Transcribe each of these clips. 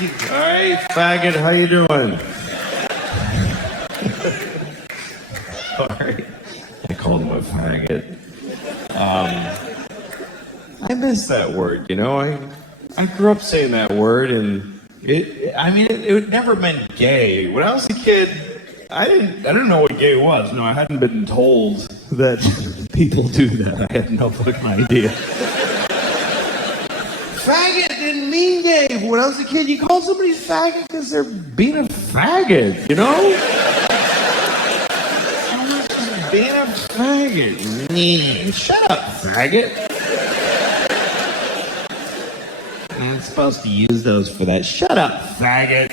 Hey, faggot, how you doing? Sorry. I called him a faggot. I miss that word, you know? I grew up saying that word, and it never meant gay. When I was a kid, I didn't know what gay was. No, I hadn't been told that people do that. I had no fucking idea. Faggot didn't mean gay. When I was a kid, you called somebody faggot because they're being a faggot, you know? Being a faggot. Shut up, faggot. I'm supposed to use those for that. Shut up, faggot.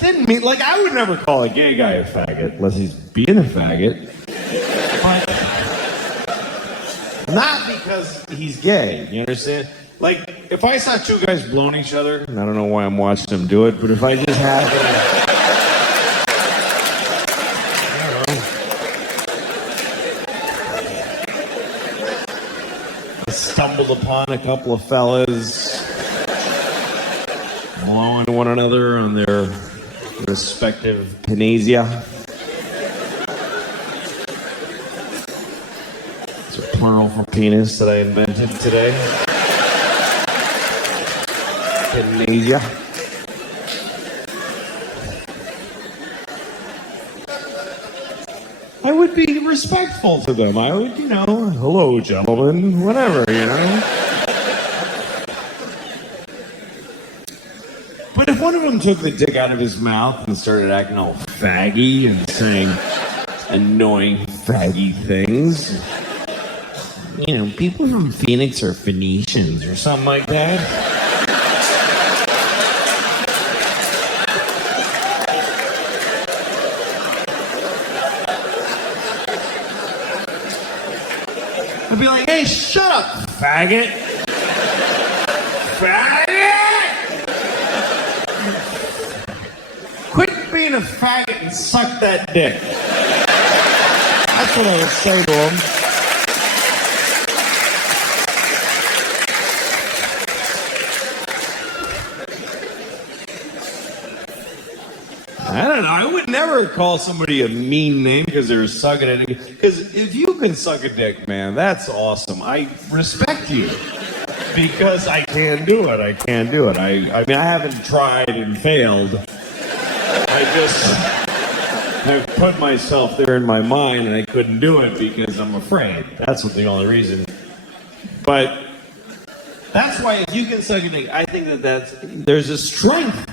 Didn't mean, like, I would never call a gay guy a faggot unless he's being a faggot. But not because he's gay, you understand? Like, if I saw two guys blowing each other, and I don't know why I'm watching them do it, but if I just happened stumbled upon a couple of fellas blowing one another on their respective panasia. It's a plural for penis that I invented today. Panasia. I would be respectful to them. I would, hello, gentlemen, whatever, But if one of them took the dick out of his mouth and started acting all faggy and saying annoying faggy things, people from Phoenix are Phoenicians or something like that. I'd be like, hey, shut up, faggot. Faggot! Quit being a faggot and suck that dick. That's what I would say to him. I don't know. I would never call somebody a mean name because they're sucking a dick. Because if you can suck a dick, man, that's awesome. I respect you. Because I can do it. I can do it. I mean, I haven't tried and failed. I've put myself there in my mind and I couldn't do it because I'm afraid. That's the only reason. But that's why if you can suck a dick, I think that there's a strength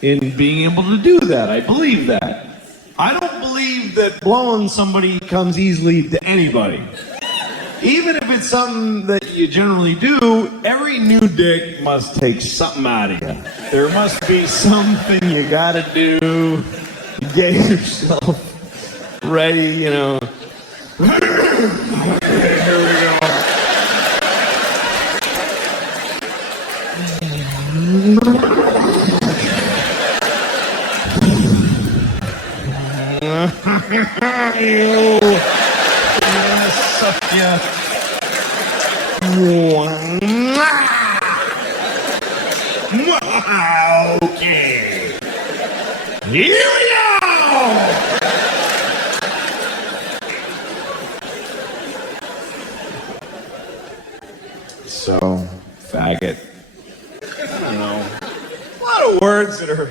in being able to do that. I believe that. I don't believe that blowing somebody comes easily to anybody. Even if it's something that you generally do, every new dick must take something out of you. There must be something you gotta do to get yourself ready, Here we go. Suck ya. Okay. Here we go. So, faggot. I don't know. A lot of words that are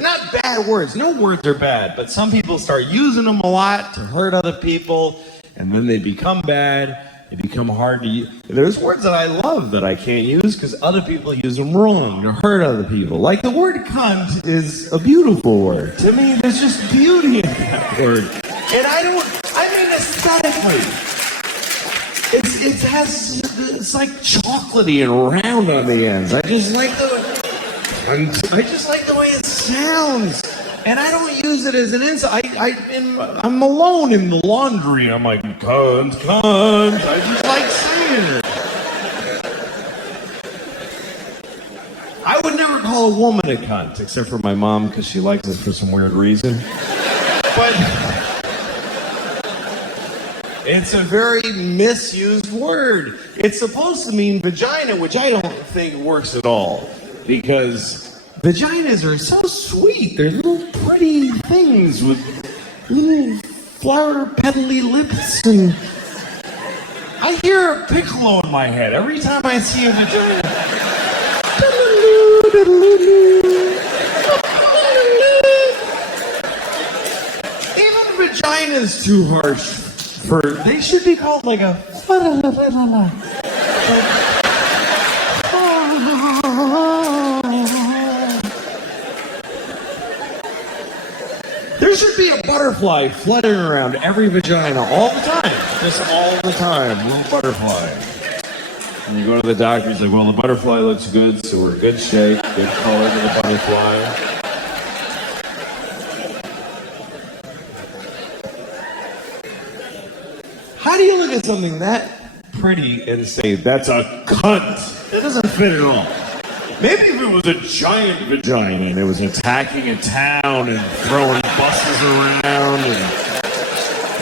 not bad words. No words are bad, but some people start using them a lot to hurt other people, and then they become bad. They become hard to use. There's words that I love that I can't use because other people use them wrong to hurt other people. Like the word cunt is a beautiful word. To me, there's just beauty in that word. And I mean aesthetically. It's like chocolatey and round on the ends. I just like the way it sounds. And I don't use it as an insult. I'm alone in the laundry. I'm like, cunt. I just like saying it. I would never call a woman a cunt, except for my mom, because she likes it for some weird reason. But It's a very misused word. It's supposed to mean vagina, which I don't think works at all. Because vaginas are so sweet. They're little pretty things with little flower petally lips. And I hear a piccolo in my head every time I see a vagina. Even vagina's too harsh. They should be called like a There should be a butterfly fluttering around every vagina all the time. Just all the time, little butterfly. And you go to the doctor, he's like, well, the butterfly looks good, so we're good shape, good color to the butterfly. How do you look at something that pretty and say, that's a cunt? It doesn't fit at all. Maybe if it was a giant vagina and it was attacking a town and throwing buses around and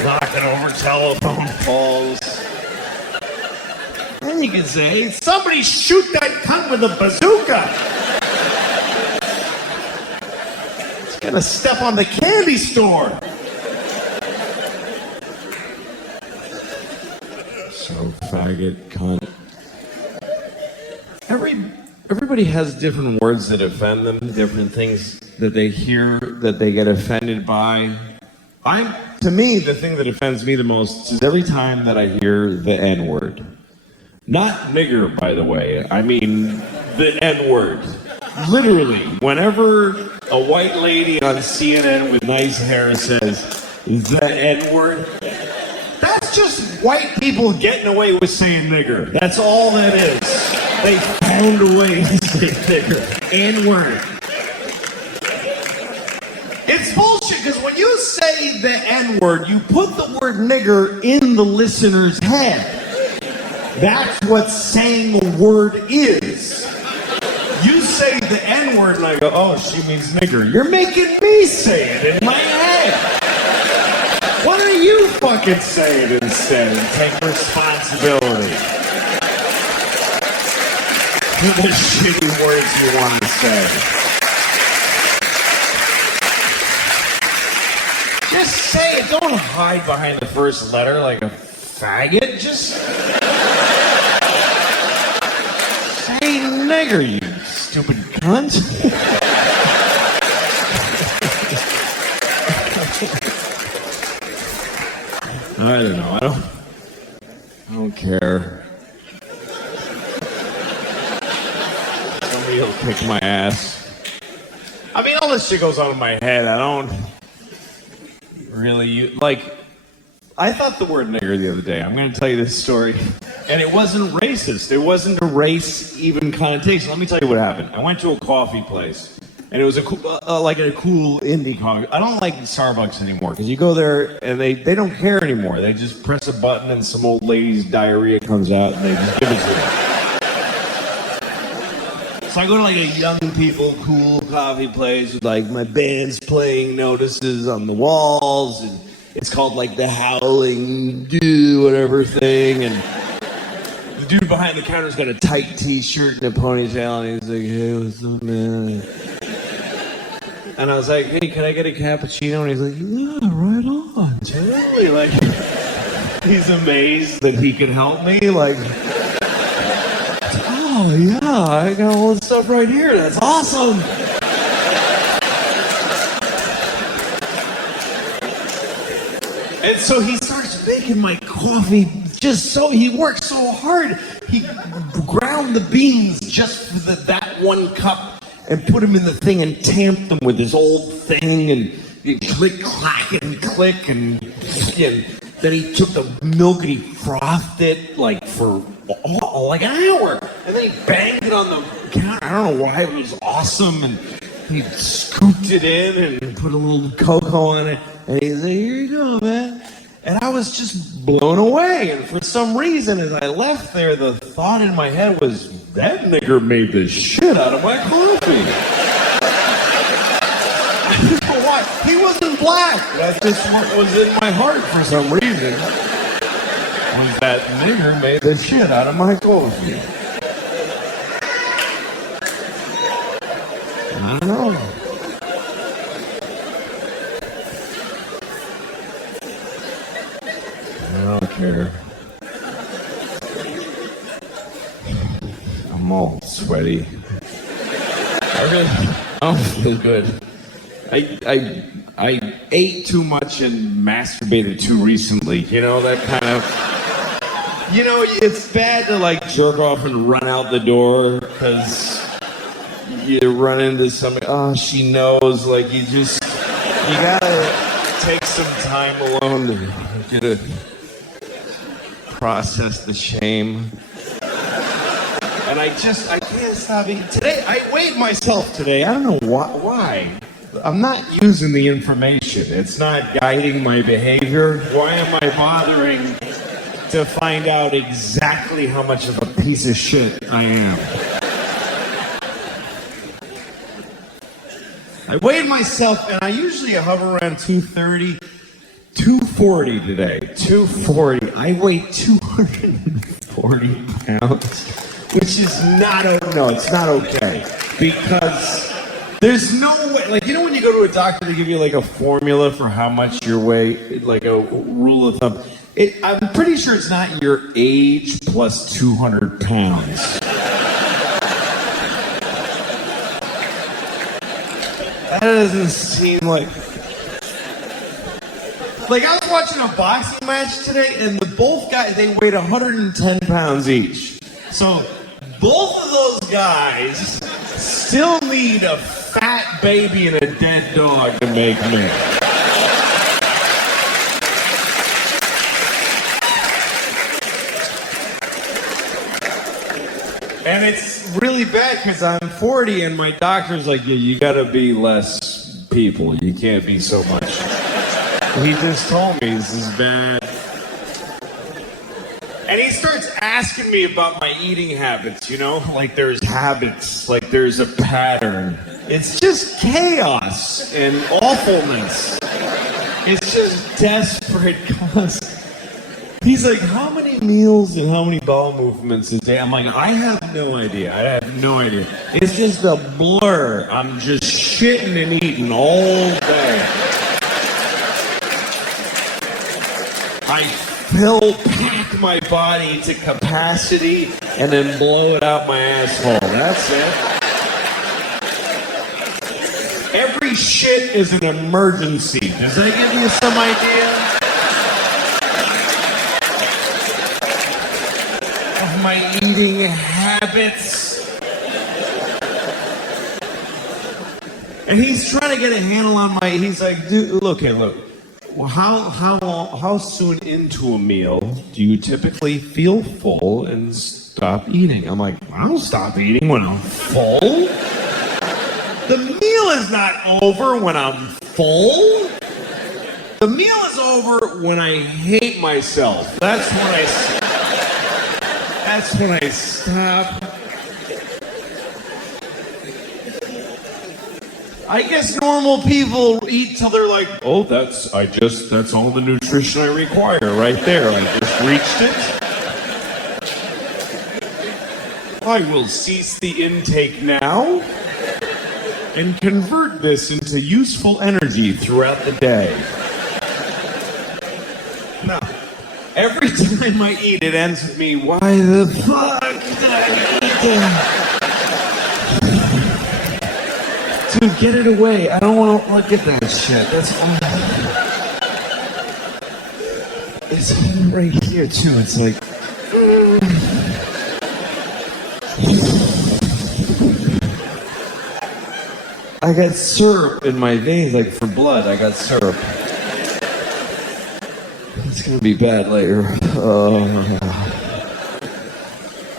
knocking over telephone poles, then you can say, hey, somebody shoot that cunt with a bazooka. It's gonna step on the candy store. So faggot, cunt. Everybody has different words that offend them, different things that they hear that they get offended by. To me, the thing that offends me the most is every time that I hear the N-word. Not nigger, by the way. I mean the N-word. Literally, whenever a white lady on CNN with nice hair says the N-word, that's just white people getting away with saying nigger. That's all that is. They found a way to say nigger. N-word. It's bullshit, because when you say the N-word, you put the word nigger in the listener's head. That's what saying a word is. You say the N-word and I go, oh, she means nigger. You're making me say it in my head. Why don't you fucking say it instead and take responsibility for the shitty words you want to say? Just say it. Don't hide behind the first letter like a faggot. Just say nigger, you stupid cunt. I don't know. I don't care. Somebody will kick my ass. I mean, all this shit goes on in my head. I don't really I thought the word nigger the other day. I'm going to tell you this story. And it wasn't racist. It wasn't a race even connotation. Let me tell you what happened. I went to a coffee place. And it was a cool indie coffee. I don't like Starbucks anymore because you go there and they don't care anymore. They just press a button and some old lady's diarrhea comes out and they just give it to you. So I go to like a young people cool coffee place with like my band's playing notices on the walls, and it's called like the Howling Do whatever thing, and the dude behind the counter's got a tight t-shirt and a ponytail and he's like, hey, what's up, man? And I was like, hey, can I get a cappuccino? And he's like, yeah, right on, totally. Like, he's amazed that he could help me. Like, oh, yeah, I got all this stuff right here. That's awesome. And so he starts making my coffee he worked so hard. He ground the beans just for that one cup and put them in the thing and tamped them with this old thing and you click, clack, and click, and then he took the milk and he frothed it like for like an hour, and then he banged it on the counter. I don't know why, it was awesome, and he scooped it in and put a little cocoa on it, and he's like, here you go, man. And I was just blown away, and for some reason, as I left there, the thought in my head was, that nigger made the shit out of my coffee. I don't know why. He wasn't black. That's just what was in my heart for some reason. was that nigger made the shit out of my coffee. I don't know. I don't care. I'm all sweaty. I don't feel good. I ate too much and masturbated too recently. You know, that kind of... You know, it's bad to like jerk off and run out the door because you run into somebody, oh, she knows, like you gotta take some time alone to get to process the shame. And I can't stop eating. Today, I weighed myself today. I don't know why. I'm not using the information. It's not guiding my behavior. Why am I bothering to find out exactly how much of a piece of shit I am? I weighed myself, and I usually hover around 230, 240 today. 240. I weigh 240 pounds, which is not, no, it's not okay. Because there's no way, like, you know when you go to a doctor, they give you like a formula for how much your weight, like a rule of thumb. I'm pretty sure it's not your age plus 200 pounds. That doesn't seem like... Like, I was watching a boxing match today, and both guys, they weighed 110 pounds each. So, both of those guys still need a fat baby and a dead dog to make me. And it's really bad because I'm 40 and my doctor's like, yeah, you gotta be less people. You can't be so much. He just told me this is bad. And he starts asking me about my eating habits, you know? Like there's habits, like there's a pattern. It's just chaos and awfulness. It's just desperate constant. He's like, how many meals and how many bowel movements a day? I'm like, I have no idea. I have no idea. It's just a blur. I'm just shitting and eating all day. I pack my body to capacity and then blow it out my asshole. That's it. Every shit is an emergency. Does that give you some idea? My eating habits. And he's trying to get a handle on my, he's like, dude, look here, look. Well, how soon into a meal do you typically feel full and stop eating? I'm like, I don't stop eating when I'm full. The meal is not over when I'm full. The meal is over when I hate myself. That's when I stop. I guess normal people eat till they're like, oh, that's all the nutrition I require right there. I just reached it. I will cease the intake now and convert this into useful energy throughout the day. Now, every time I eat, it ends with me, why the fuck did I eat that? Dude, get it away. I don't want to look at that shit. That's all. It's right here, too. It's like... I got syrup in my veins, like for blood, I got syrup. It's gonna be bad later.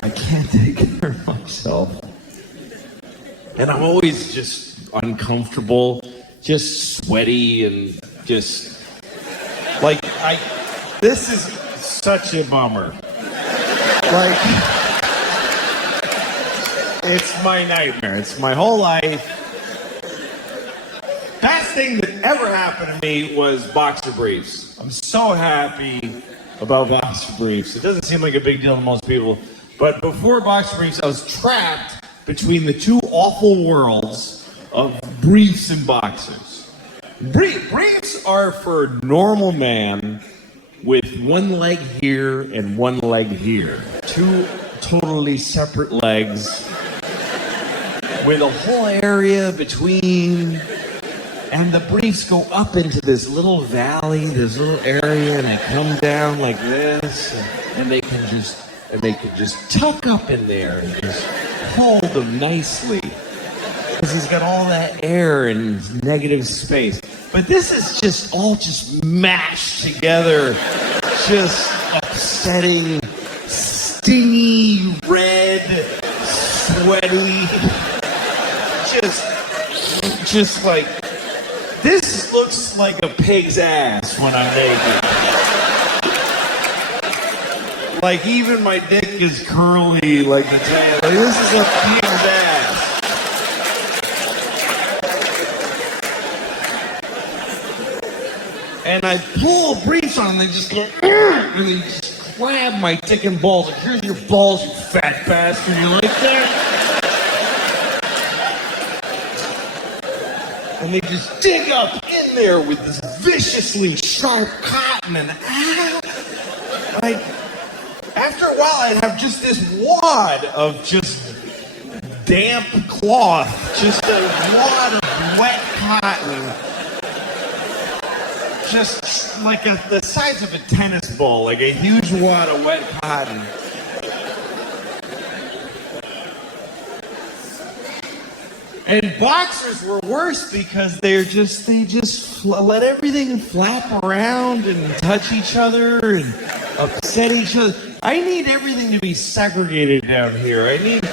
I can't take care of myself. And I'm always just uncomfortable, just sweaty and just like this is such a bummer. Like it's my nightmare. It's my whole life. Best thing that ever happened to me was boxer briefs. I'm so happy about boxer briefs. It doesn't seem like a big deal to most people, but before boxer briefs, I was trapped between the two awful worlds of briefs and boxers. Briefs are for normal man with one leg here and one leg here. Two totally separate legs with a whole area between. And the briefs go up into this little valley, this little area, and they come down like this, and they can just tuck up in there and just hold them nicely. Because he's got all that air and negative space. But this is just all just mashed together, just upsetting, stingy, red, sweaty, just like. This looks like a pig's ass when I'm naked. Like even my dick is curly like the tail. Like, this is a pig's ass. And I pull briefs on and they just go, and they just grab my dick and balls. Like, here's your balls, you fat bastard. You like that? And they just dig up in there with this viciously sharp cotton and after a while I'd have just this wad of just damp cloth, just a wad of wet cotton, just like the size of a tennis ball, like a huge wad of wet cotton. And boxers were worse because they just let everything flap around and touch each other and upset each other. I need everything to be segregated down here. I need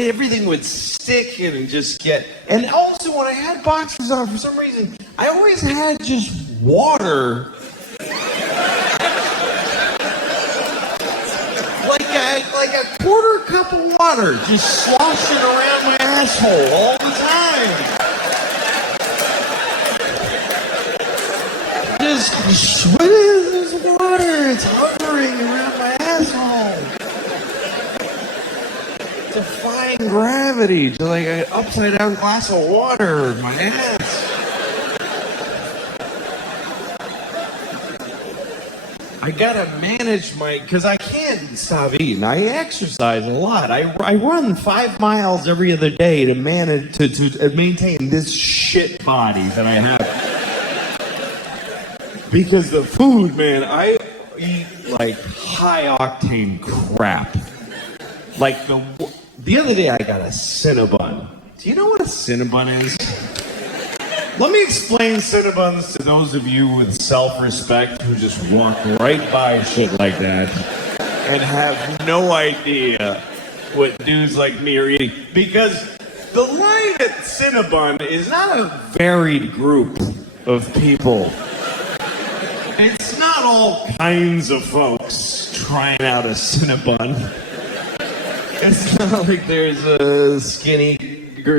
everything would stick and just get. And also, when I had boxers on, for some reason, I always had just water. Like a quarter cup of water just sloshing around my asshole all the time. What is this water? It's hovering around my asshole. Defying gravity to like an upside down glass of water in my ass. I gotta manage because I can't stop eating. I exercise a lot. I run 5 miles every other day to manage to maintain this shit body that I have. Because the food, man, I eat like high octane crap. Like the other day I got a Cinnabon. Do you know what a Cinnabon is? Let me explain Cinnabons to those of you with self-respect who just walk right by shit like that and have no idea what dudes like me are eating. Because the line at Cinnabon is not a varied group of people. It's not all kinds of folks trying out a Cinnabon. It's not like there's a skinny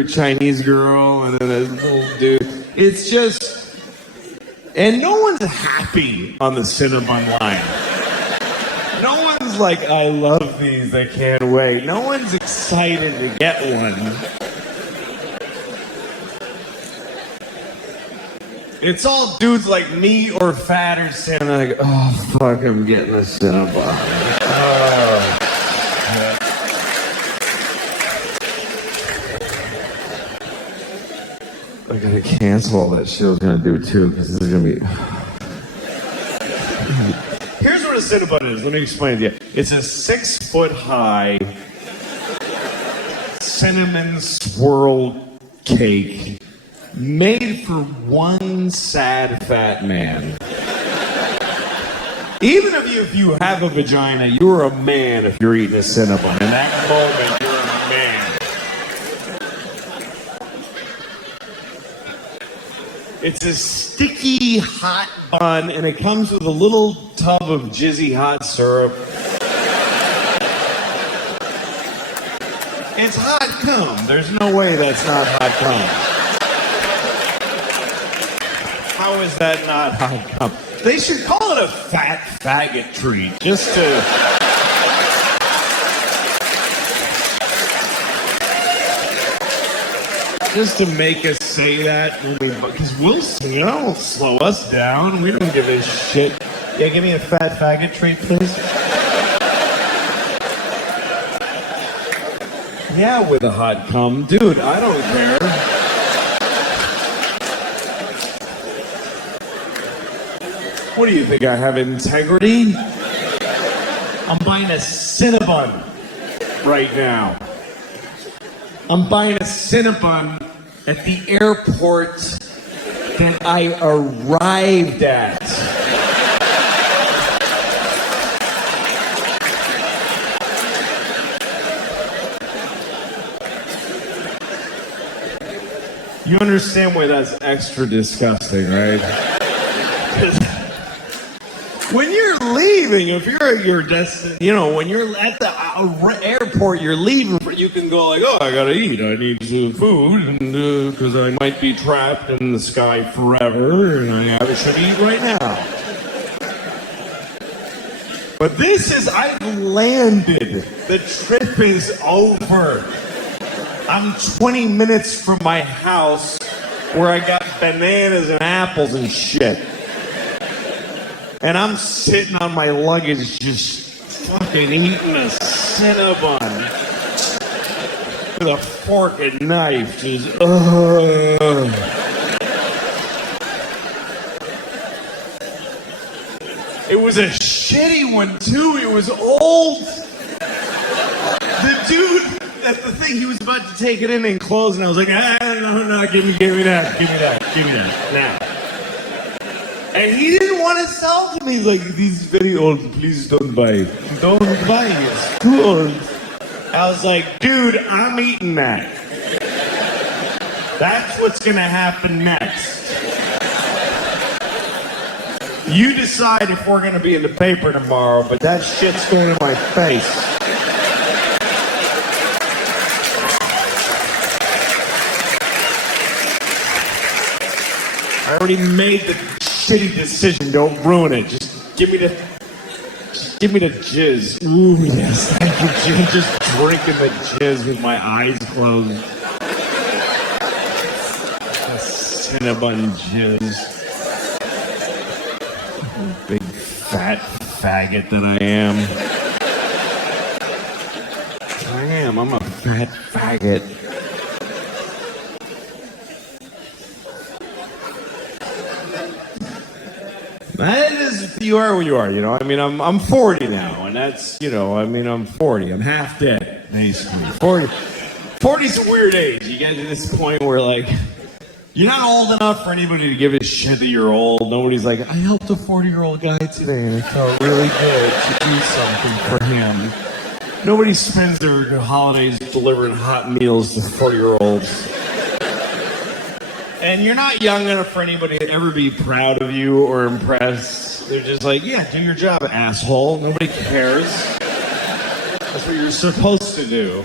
Chinese girl and then a little dude. It's just, and no one's happy on the Cinnabon line. No one's like, I love these, I can't wait. No one's excited to get one. It's all dudes like me or fat or standing there like, oh fuck, I'm getting a Cinnabon. Oh. I gotta cancel all that shit I was gonna do too, because this is gonna be. Here's what a Cinnabon is. Let me explain to you. It's a 6 foot high cinnamon swirl cake made for one sad fat man. Even if you have a vagina, you're a man if you're eating a Cinnabon. In that moment, you're a man. It's a sticky, hot bun, and it comes with a little tub of jizzy hot syrup. It's hot cum. There's no way that's not hot cum. How is that not hot cum? They should call it a fat faggot treat, just to make us say that, because Wilson, will slow us down. We don't give a shit. Yeah, give me a fat faggot treat, please. Yeah, with a hot cum. Dude, I don't care. What do you think, I have integrity? I'm buying a Cinnabon right now. I'm buying a Cinnabon at the airport that I arrived at. You understand why that's extra disgusting, right? When you're leaving, if you're at your destination, when you're at the airport, you're leaving, you can go like, oh, I gotta eat, I need some food, and because I might be trapped in the sky forever, and I should eat right now. But I've landed. The trip is over. I'm 20 minutes from my house where I got bananas and apples and shit. And I'm sitting on my luggage just fucking eating a Cinnabon with a fork and knife. Just, It was a shitty one too. It was old. The dude at the thing, he was about to take it in and close, and I was like, no, give me that, now. And he didn't want to sell to me. He's like, these very old, please don't buy it. Don't buy it, it's too old. I was like, dude, I'm eating that. That's what's gonna happen next. You decide if we're gonna be in the paper tomorrow, but that shit's going in my face. I already made the shitty decision. Don't ruin it. Just give me the jizz. Ooh, yes, thank you, Jim. Just drinking the jizz with my eyes closed. A Cinnabon jizz. Big fat faggot that I am. I'm a fat faggot. That is, you are who you are, I'm 40 now, and that's, I'm 40. I'm half dead, basically. 40's a weird age. You get to this point where, you're not old enough for anybody to give a shit that you're old. Nobody's like, I helped a 40-year-old guy today, and it felt really good to do something for him. Nobody spends their holidays delivering hot meals to 40-year-olds. And you're not young enough for anybody to ever be proud of you or impressed. They're just like, yeah, do your job, asshole. Nobody cares. That's what you're supposed to do.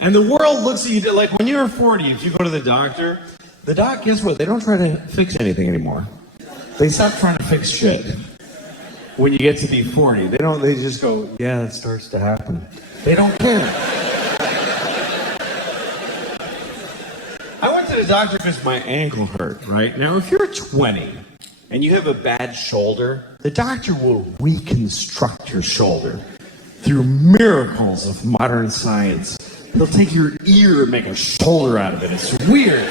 And the world looks at you like when you're 40, if you go to the doctor, guess what? They don't try to fix anything anymore. They stop trying to fix shit. When you get to be 40, they just go, yeah, it starts to happen. They don't care. I went to the doctor because my ankle hurt, right? Now, if you're 20 and you have a bad shoulder, the doctor will reconstruct your shoulder through miracles of modern science. They'll take your ear and make a shoulder out of it. It's weird.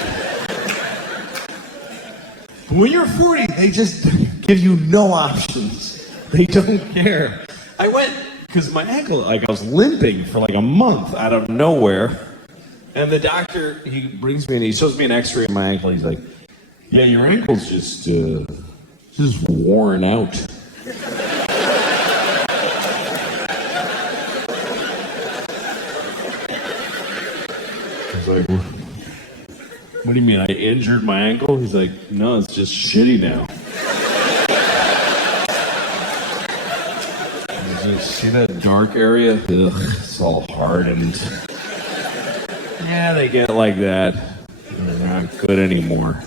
When you're 40, they just give you no options. They don't care. I went because my ankle, I was limping for a month out of nowhere. And the doctor, he brings me and he shows me an x-ray of my ankle. He's like, yeah, your ankle's just worn out. I was like, what do you mean, I injured my ankle? He's like, no, it's just shitty now. See that dark area? Ugh, it's all hardened. Yeah, they get like that. They're not good anymore.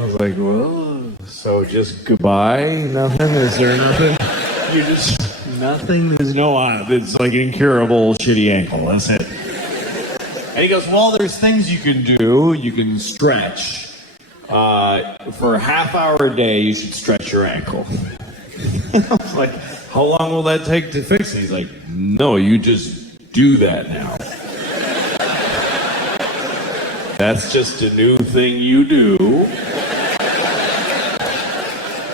I was like, well, so just goodbye? Nothing? Is there nothing? You just, nothing? There's no, it's like incurable shitty ankle. That's it. And he goes, well, there's things you can do. You can stretch. For a half hour a day, you should stretch your ankle. I was like, how long will that take to fix it? He's like, no, you just do that now. That's just a new thing you do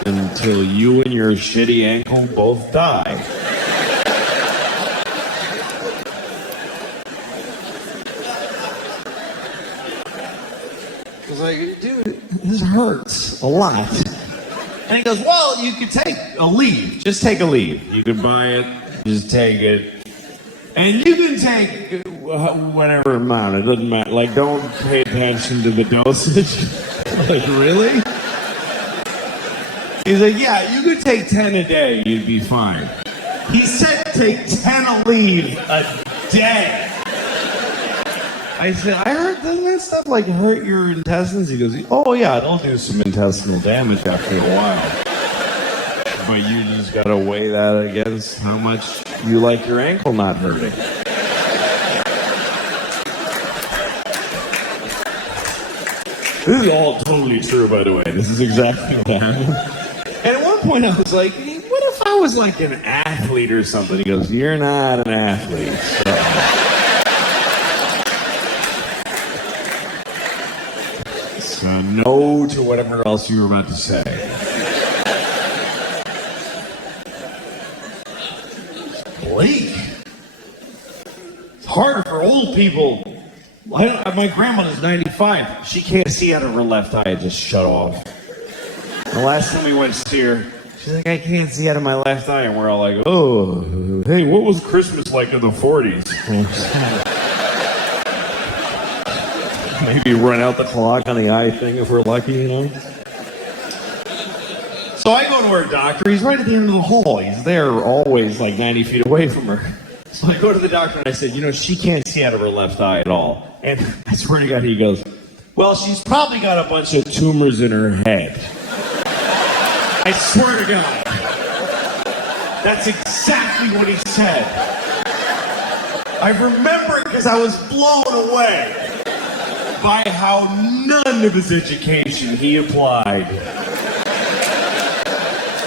until you and your shitty ankle both die. I was like, dude, this hurts a lot. And he goes, well, you could take a leave. Just take a leave. You can buy it, just take it. And you can take whatever amount, it doesn't matter. Like, don't pay attention to the dosage. Like, really? He's like, yeah, you could take 10 a day, you'd be fine. He said take 10 a leave a day. I said, I heard, doesn't that stuff like hurt your intestines? He goes, oh yeah, it'll do some intestinal damage after a while. But you just gotta weigh that against how much you like your ankle not hurting. This is all totally true, by the way. This is exactly what happened. And at one point I was like, hey, what if I was like an athlete or something? He goes, you're not an athlete. So no to whatever else you were about to say. Bleak. It's hard for old people. My grandmother's 95. She can't see out of her left eye. It just shut off. The last time we went to see her, she's like, I can't see out of my left eye. And we're all like, oh, hey, what was Christmas like in the 40s? Maybe run out the clock on the eye thing if we're lucky, you know? So I go to her doctor. He's right at the end of the hall. He's there always like 90 feet away from her. So I go to the doctor and I said, you know, she can't see out of her left eye at all. And I swear to God, he goes, well, she's probably got a bunch of tumors in her head. I swear to God. That's exactly what he said. I remember it because I was blown away by how none of his education he applied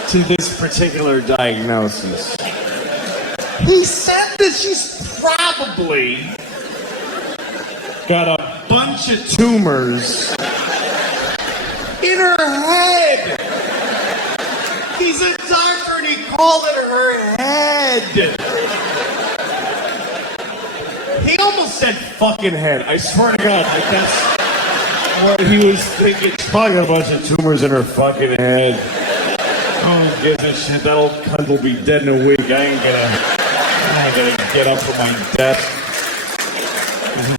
to this particular diagnosis. He said that she's probably got a bunch of tumors in her head. He's a doctor and he called it her head. He almost said fucking head. I swear to God, like that's what he was thinking. She's probably got a bunch of tumors in her fucking head. Oh, give a shit. That old cunt will be dead in a week. I ain't gonna get up from my desk.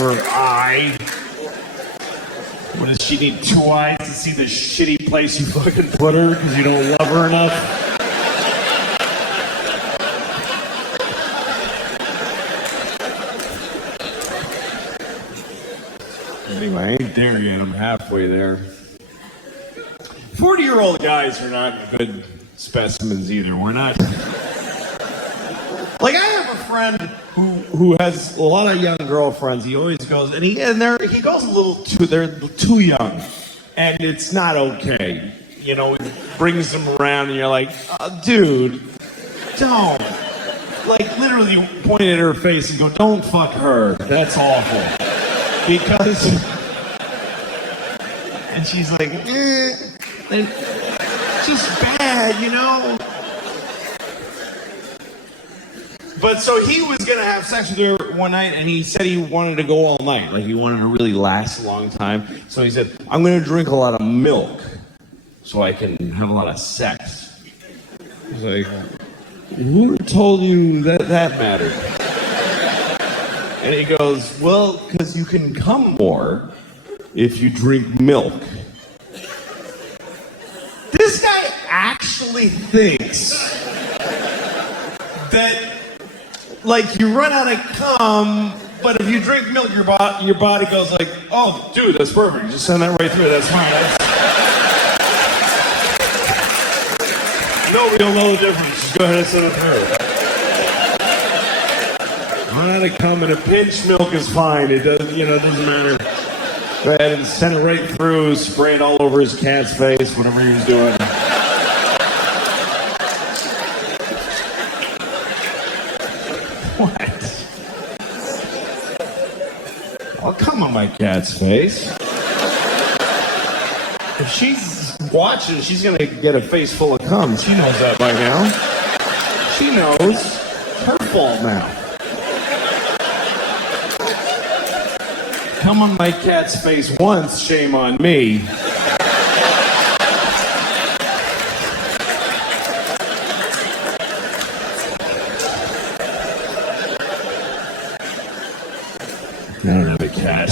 Her eye. What does she need, 2 eyes to see the shitty place you fucking put her because you don't love her enough? Anyway, I ain't there yet. I'm halfway there. 40-year-old guys are not good specimens either. We're not. Like, I have a friend who has a lot of young girlfriends. He always goes, and he goes a little too, they're too young. And it's not okay. You know, it brings them around and you're like, oh, dude, don't. Like, literally point at her face and go, don't fuck her. That's awful. Because, and she's like, and it's just bad, you know? But so he was gonna have sex with her one night, and he said he wanted to go all night. Like, he wanted to really last a long time. So he said, I'm gonna drink a lot of milk so I can have a lot of sex. I was like, who told you that mattered? And he goes, well, because you can come more if you drink milk. This guy actually thinks that, like, you run out of cum, but if you drink milk, your body goes like, oh, dude, that's perfect. Just send that right through. That's fine. nobody will know the difference. Just go ahead and send it through. Let it come in a pinch. Milk is fine. It doesn't, it doesn't matter. Go ahead and send it right through. Spray it all over his cat's face, whatever he was doing. What? Oh, come on my cat's face. If she's watching, she's going to get a face full of cum. She knows that by now. She knows. It's her fault now. Come on my cat's face once, shame on me. I don't have a cat.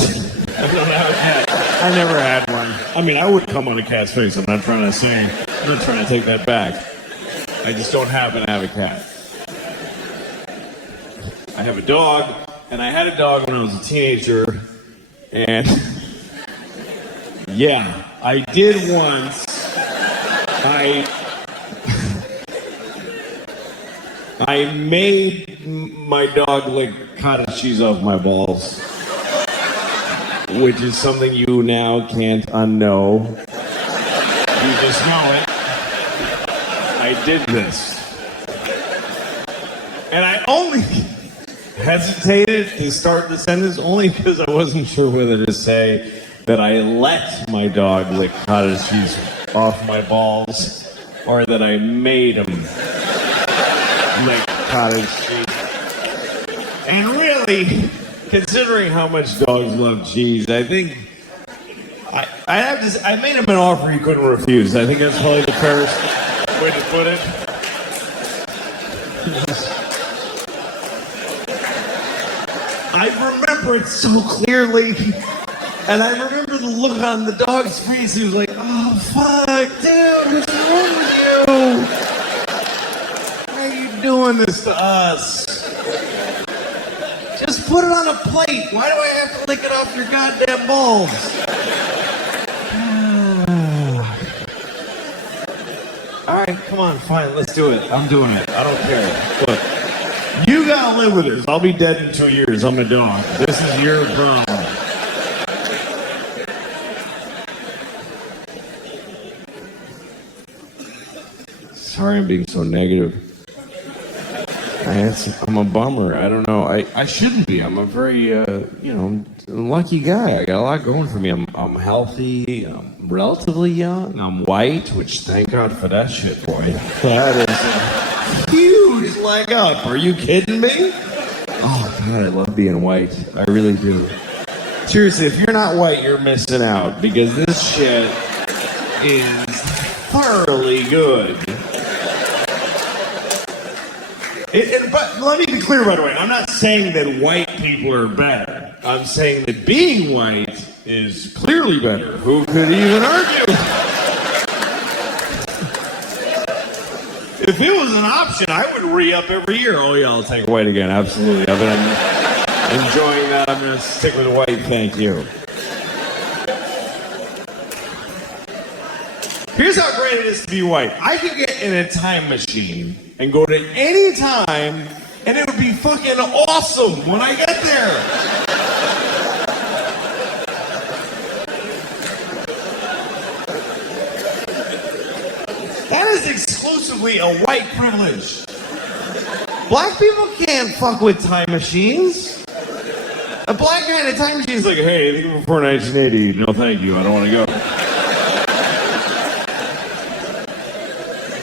I never had one. I mean, I would come on a cat's face. I'm not trying to take that back. I just don't happen to have a cat. I have a dog, and I had a dog when I was a teenager. And yeah, I did once. I made my dog lick cottage cheese off my balls, which is something you now can't unknow. You just know it. I did this. And I only hesitated to start the sentence only because I wasn't sure whether to say that I let my dog lick cottage cheese off my balls or that I made him lick cottage cheese. And really, considering how much dogs love cheese, I think I made him an offer he couldn't refuse. I think that's probably the fairest way to put it. I remember it so clearly, and I remember the look on the dog's face. He was like, "Oh fuck, dude, what's wrong with you? Why are you doing this to us? Just put it on a plate. Why do I have to lick it off your goddamn balls?" All right, come on, fine, let's do it. I'm doing it. I don't care. Look. You gotta live with this. I'll be dead in 2 years. I'm a dog. This is your problem. Sorry I'm being so negative. I'm a bummer. I don't know. I shouldn't be. I'm a very, lucky guy. I got a lot going for me. I'm healthy. I'm relatively young. I'm white, which thank God for that shit, boy. That is a huge leg up. Are you kidding me? Oh, God, I love being white. I really do. Seriously, if you're not white, you're missing out because this shit is thoroughly good. But let me be clear, by the way. I'm not saying that white people are better. I'm saying that being white is clearly better. Who could even argue? If it was an option, I would re-up every year. Oh, yeah, I'll take white again. Absolutely. I've been enjoying that. I'm going to stick with white. Thank you. Here's how great it is to be white. I could get in a time machine and go to any time, and it would be fucking awesome when I get there. That is exclusively a white privilege. Black people can't fuck with time machines. A black guy in a time machine is like, hey, anything before 1980? No, thank you. I don't want to go.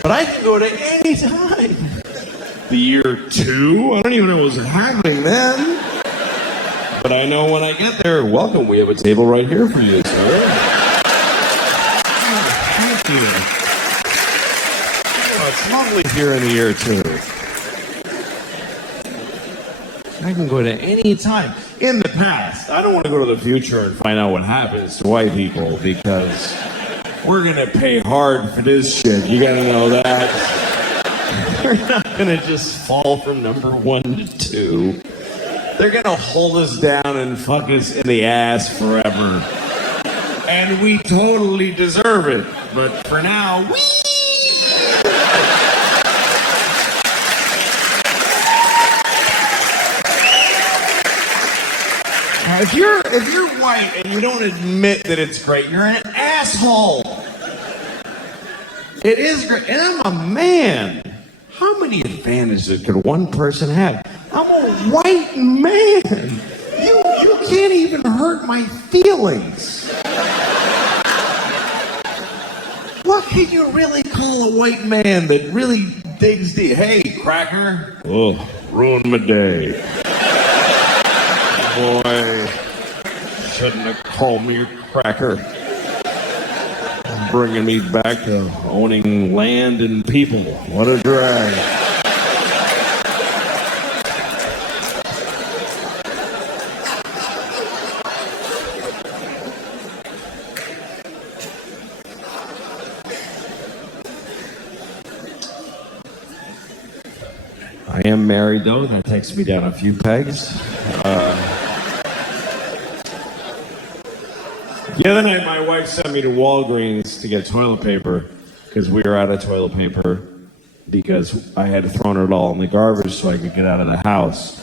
But I can go to any time. The year 2? I don't even know what was happening then. But I know when I get there, welcome, we have a table right here for you, sir. Thank you. Oh, it's lovely here in the year 2. I can go to any time. In the past, I don't want to go to the future and find out what happens to white people because we're going to pay hard for this shit. You got to know that. They're not going to just fall from number 1 to 2. They're going to hold us down and fuck us in the ass forever. And we totally deserve it. But for now, whee! If you're white and you don't admit that it's great, you're an asshole. It is great, and I'm a man. How many advantages could one person have? I'm a white man. You can't even hurt my feelings. What can you really call a white man that really digs deep? Hey, cracker. Oh, ruined my day. Boy, shouldn't have called me a cracker. Bringing me back to owning land and people. What a drag. I am married, though. That takes me down a few pegs. The other night, my wife sent me to Walgreens to get toilet paper because we were out of toilet paper because I had thrown it all in the garbage so I could get out of the house.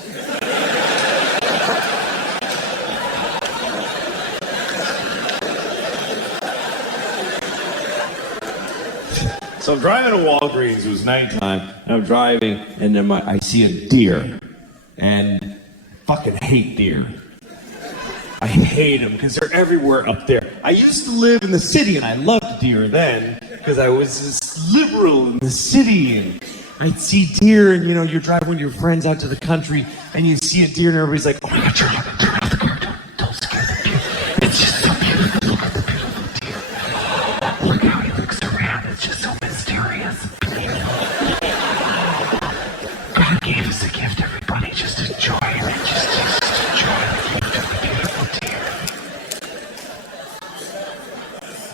So I'm driving to Walgreens, it was nighttime, and I'm driving, and then I see a deer, and I fucking hate deer. I hate them because they're everywhere up there. I used to live in the city and I loved deer then because I was this liberal in the city and I'd see deer and you're driving with your friends out to the country and you see a deer and everybody's like, oh my God, turn off the car, don't scare the deer. It's just so beautiful. Look at the beautiful deer. Look how he looks around. It's just so mysterious. God gave us a gift, everybody. Just enjoy it. Just enjoy it.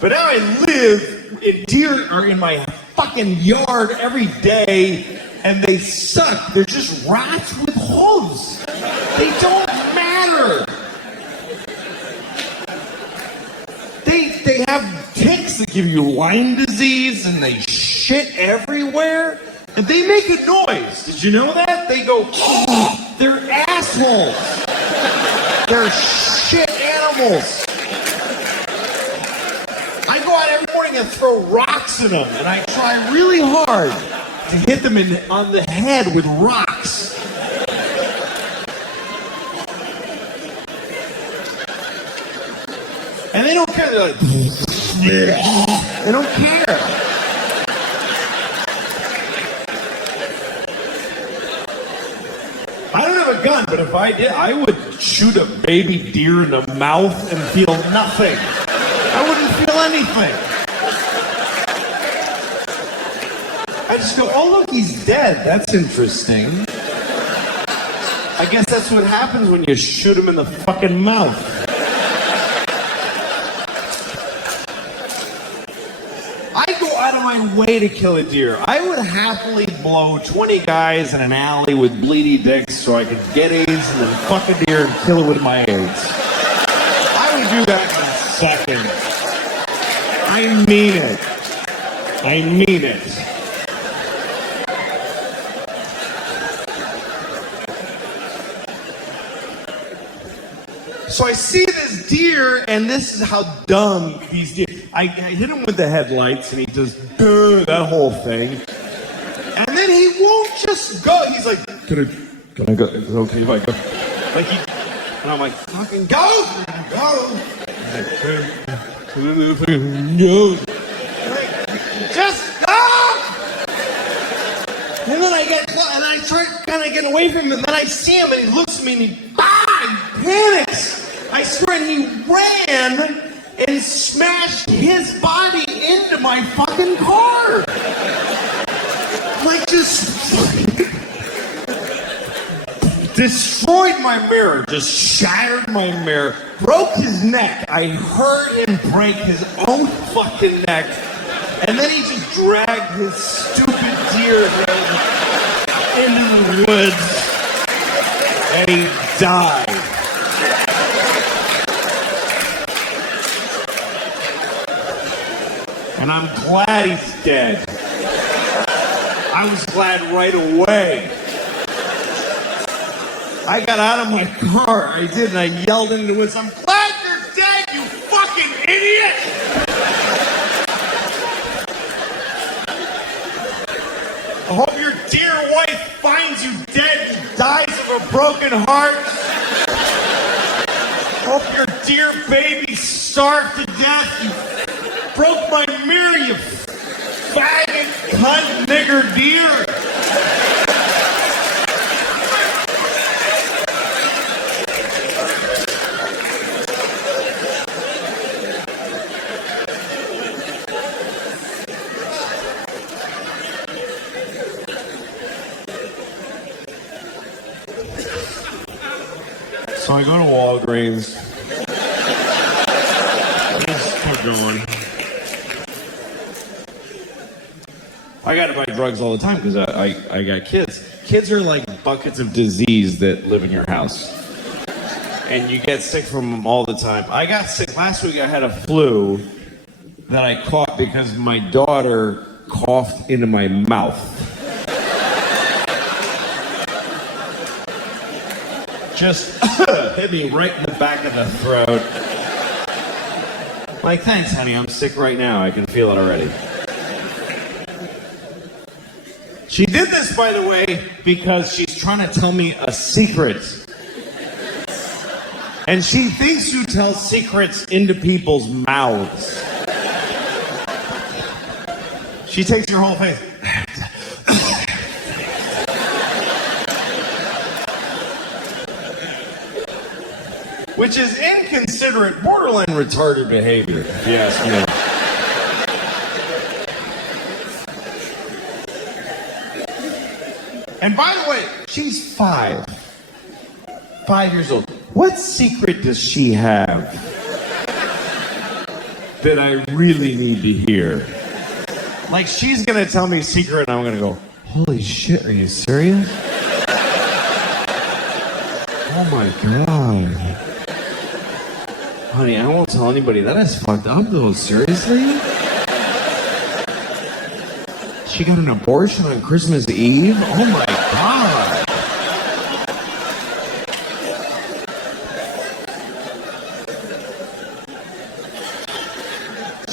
But now I live, and deer are in my fucking yard every day, and they suck. They're just rats with hooves. They don't matter. They have ticks that give you Lyme disease, and they shit everywhere, and they make a noise. Did you know that? They go, oh, they're assholes. They're shit animals. I go out every morning and throw rocks at them, and I try really hard to hit them on the head with rocks. And they don't care. They're like, they don't care. I don't have a gun, but if I did, I would shoot a baby deer in the mouth and feel nothing. I wouldn't feel anything. I just go, oh look, he's dead. That's interesting. I guess that's what happens when you shoot him in the fucking mouth. I go out of my way to kill a deer. I would happily blow 20 guys in an alley with bleedy dicks so I could get AIDS and then fuck a deer and kill it with my AIDS. I would do that in a second. I mean it. I mean it. So I see this deer, and this is how dumb these deer. I hit him with the headlights, and he does that whole thing. And then he won't just go. He's like, can I go? Is it okay if I go? And I'm like, fucking go! Go! Just go! And then I try kind of getting away from him, and then I see him, and he looks at me, and he panics. I swear, and he ran and smashed his body into my fucking car. Like, just destroyed my mirror, just shattered my mirror, broke his neck. I heard him break his own fucking neck, and then he just dragged his stupid deer head into the woods, and he died. And I'm glad he's dead. I was glad right away. I got out of my car. I did, and I yelled into the woods, I'm glad you're dead, you fucking idiot! I hope your dear wife finds you dead and dies of a broken heart. I hope your dear baby starved to death. You broke my mirror, you faggot, cunt, nigger, deer. So I go to Walgreens. Just keep going. I gotta buy drugs all the time because I got kids. Kids are like buckets of disease that live in your house. And you get sick from them all the time. I got sick. Last week I had a flu that I caught because my daughter coughed into my mouth. Just hit me right in the back of the throat. Like, thanks, honey, I'm sick right now. I can feel it already. She did this, by the way, because she's trying to tell me a secret. And she thinks you tell secrets into people's mouths. She takes your whole face. Which is inconsiderate, borderline retarded behavior, if you ask me. And by the way, she's 5 years old. What secret does she have that I really need to hear? Like, she's gonna tell me a secret and I'm gonna go, holy shit, are you serious? Oh my God. Honey, I won't tell anybody. That is fucked up, though. Seriously? She got an abortion on Christmas Eve? Oh my God.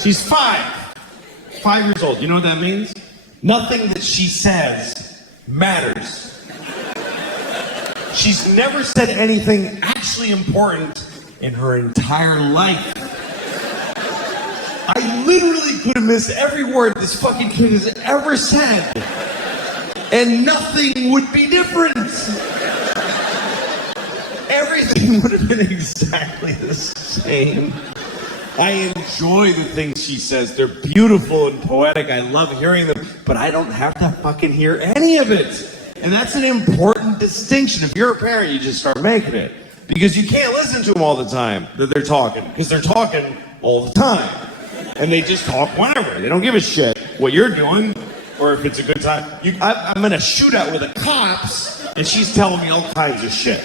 She's 5 years old. You know what that means? Nothing that she says matters. She's never said anything actually important in her entire life. I literally could have missed every word this fucking kid has ever said, and nothing would be different. Everything would have been exactly the same. I enjoy the things she says. They're beautiful and poetic. I love hearing them, but I don't have to fucking hear any of it. And that's an important distinction. If you're a parent, you just start making it. Because you can't listen to them all the time that they're talking. Because they're talking all the time. And they just talk whenever. They don't give a shit what you're doing or if it's a good time. I'm in a shootout with the cops and she's telling me all kinds of shit.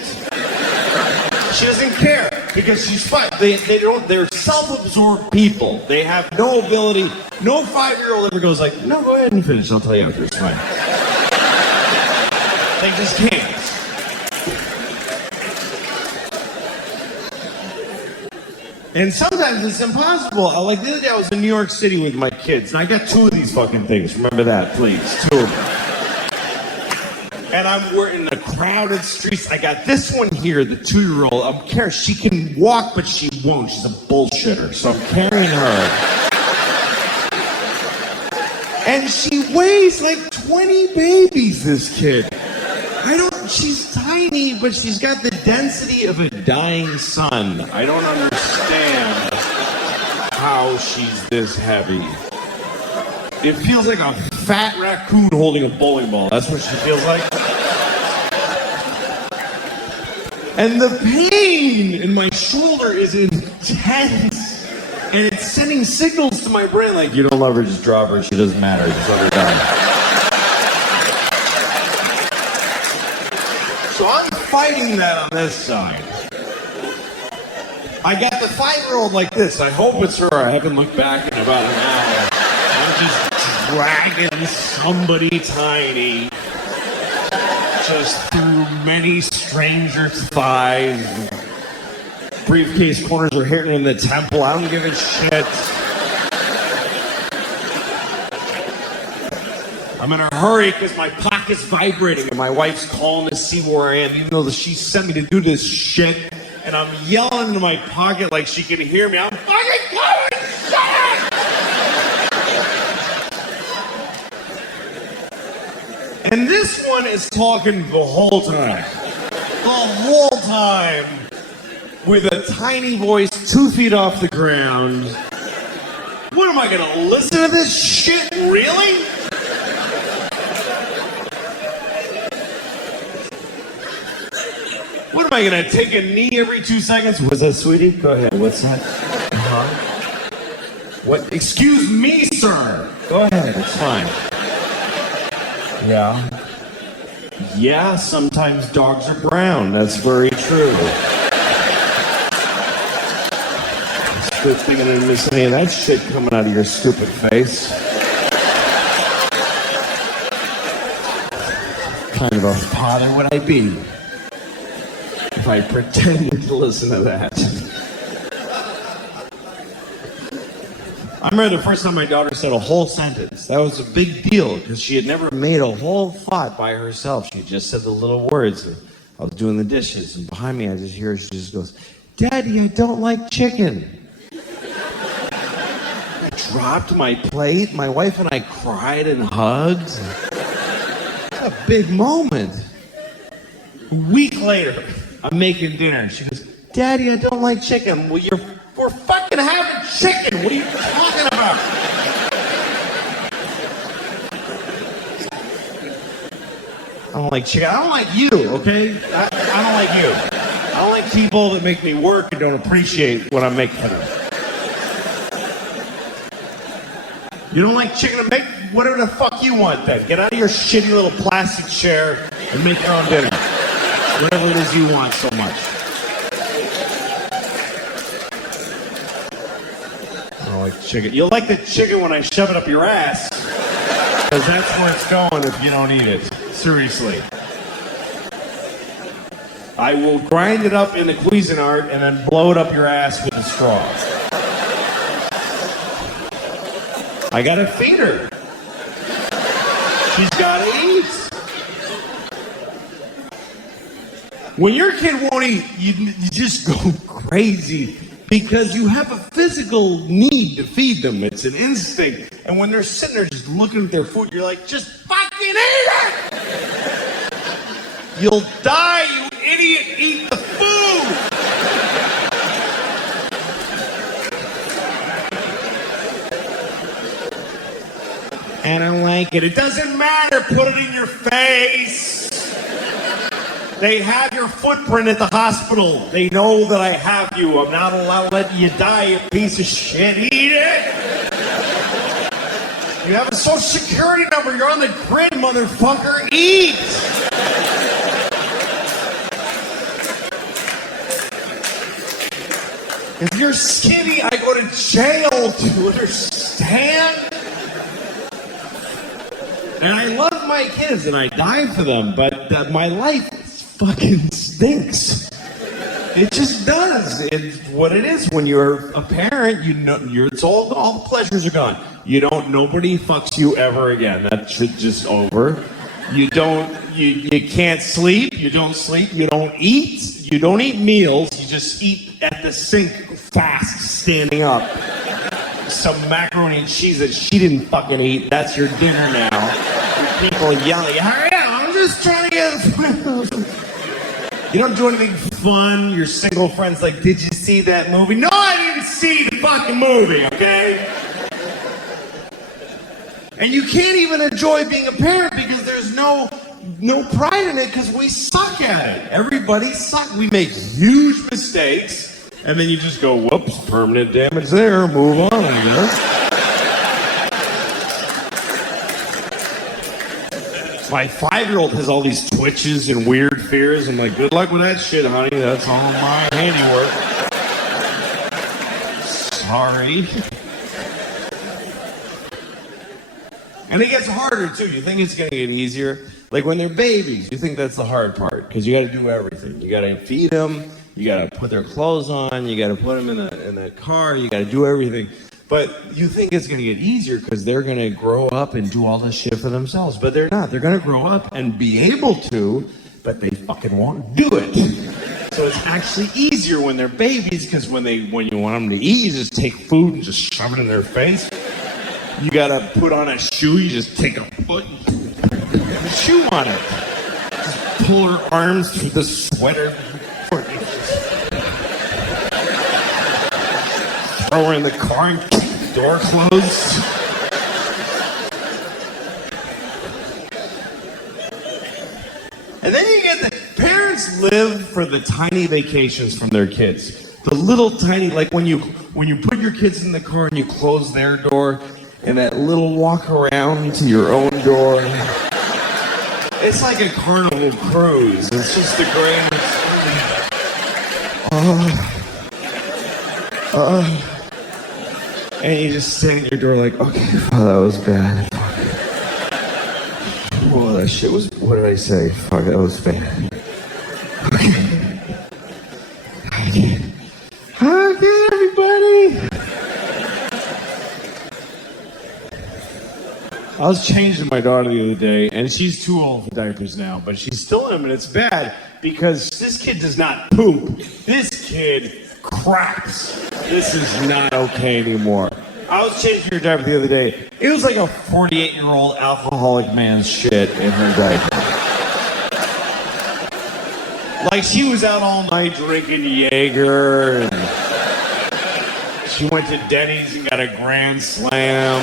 She doesn't care because she's fine. They're self-absorbed people. They have no ability. No 5-year-old ever goes like, no, go ahead and finish. I'll tell you after. It's fine. They just can't. And sometimes it's impossible. Like the other day, I was in New York City with my kids, and I got 2 of these fucking things. Remember that, please. 2 of them. And we're in the crowded streets. I got this one here, the 2-year-old. I'm carrying. She can walk, but she won't. She's a bullshitter, so I'm carrying her. And she weighs like 20 babies, this kid. She's tiny, but she's got the density of a dying sun. I don't understand how she's this heavy. It feels like a fat raccoon holding a bowling ball. That's what she feels like. And the pain in my shoulder is intense. And it's sending signals to my brain like, you don't love her, just drop her. She doesn't matter. Just let her die. So I'm fighting that on this side. I got the 5-year-old like this. I hope it's her. I haven't looked back in about an hour. I'm just dragging somebody tiny. just through many strangers' thighs. Briefcase corners are hitting in the temple. I don't give a shit. I'm in a hurry because my pocket's vibrating and my wife's calling to see where I am, even though she sent me to do this shit. And I'm yelling into my pocket like she can hear me. I'm fucking coming! Shut up! And this one is talking the whole time. The whole time. With a tiny voice 2 feet off the ground. What am I gonna listen to this shit? Really? What am I gonna take a knee every 2 seconds? What's that, sweetie? Go ahead. What's that? What? Excuse me, sir. Go ahead. It's fine. Yeah. Yeah, sometimes dogs are brown. That's very true. It's good thing I didn't miss any of that shit coming out of your stupid face. What kind of a father would I be if I pretended to listen to that? I remember the first time my daughter said a whole sentence. That was a big deal because she had never made a whole thought by herself. She just said the little words. I was doing the dishes, and behind me I just hear her, she just goes, "Daddy, I don't like chicken." I dropped my plate. My wife and I cried and hugged. It's a big moment. A week later, I'm making dinner. She goes, "Daddy, I don't like chicken." Well, we're fucking having chicken. What are you talking about? I don't like chicken. I don't like you, okay? I don't like you. I don't like people that make me work and don't appreciate what I'm making for them. You don't like chicken? Make whatever the fuck you want then. Get out of your shitty little plastic chair and make your own dinner. Whatever it is you want so much. I don't like chicken. You'll like the chicken when I shove it up your ass. Because that's where it's going if you don't eat it. Seriously. I will grind it up in the Cuisinart and then blow it up your ass with a straw. I gotta feed her. She's gotta eat. When your kid won't eat, you just go crazy because you have a physical need to feed them. It's an instinct. And when they're sitting there just looking at their food, you're like, just fucking eat it! You'll die, you idiot! Eat the food! I don't like it. It doesn't matter. Put it in your face. They have your footprint at the hospital. They know that I have you. I'm not allowed to let you die, you piece of shit. Eat it! You have a social security number. You're on the grid, motherfucker. Eat! If you're skinny, I go to jail. Do you understand? And I love my kids and I die for them, but my life fucking stinks. It just does. It's what it is when you're a parent. You know, it's all the pleasures are gone. Nobody fucks you ever again. That shit just over. You can't sleep. You don't sleep. You don't eat. You don't eat meals. You just eat at the sink fast, standing up. Some macaroni and cheese that she didn't fucking eat. That's your dinner now. People yelling, "Hurry up, I'm just trying to get..." You don't do anything fun. Your single friend's like, "Did you see that movie?" "No, I didn't see the fucking movie," okay? And you can't even enjoy being a parent because there's no pride in it because we suck at it. Everybody sucks. We make huge mistakes. And then you just go, "Whoops, permanent damage there, move on, I guess." My 5-year-old has all these twitches and weird fears. I'm like, "Good luck with that shit, honey. That's all my handiwork." Sorry. And it gets harder, too. You think it's going to get easier? Like when they're babies, you think that's the hard part because you got to do everything. You got to feed them, you got to put their clothes on, you got to put them in the car, you got to do everything. But you think it's going to get easier because they're going to grow up and do all this shit for themselves. But they're not. They're going to grow up and be able to, but they fucking won't do it. So it's actually easier when they're babies because when you want them to eat, you just take food and just shove it in their face. You got to put on a shoe, you just take a foot and put a shoe on it. Just pull her arms through the sweater. Throw her in the car and keep the door closed. And then you get the parents live for the tiny vacations from their kids. The little tiny, like when you put your kids in the car and you close their door, and that little walk around to your own door. It's like a carnival cruise. It's just the greatest. And you just stand at your door like, okay, oh, that was bad. Well, that shit was, what did I say? Fuck, that was bad. Okay, everybody. I was changing my daughter the other day, and she's too old for diapers now, but she's still in them, and it's bad because this kid does not poop. This kid craps. This is not okay anymore. I was changing her diaper the other day. It was like a 48-year-old alcoholic man's shit in her diaper. Like she was out all night drinking Jaeger, and she went to Denny's and got a Grand Slam.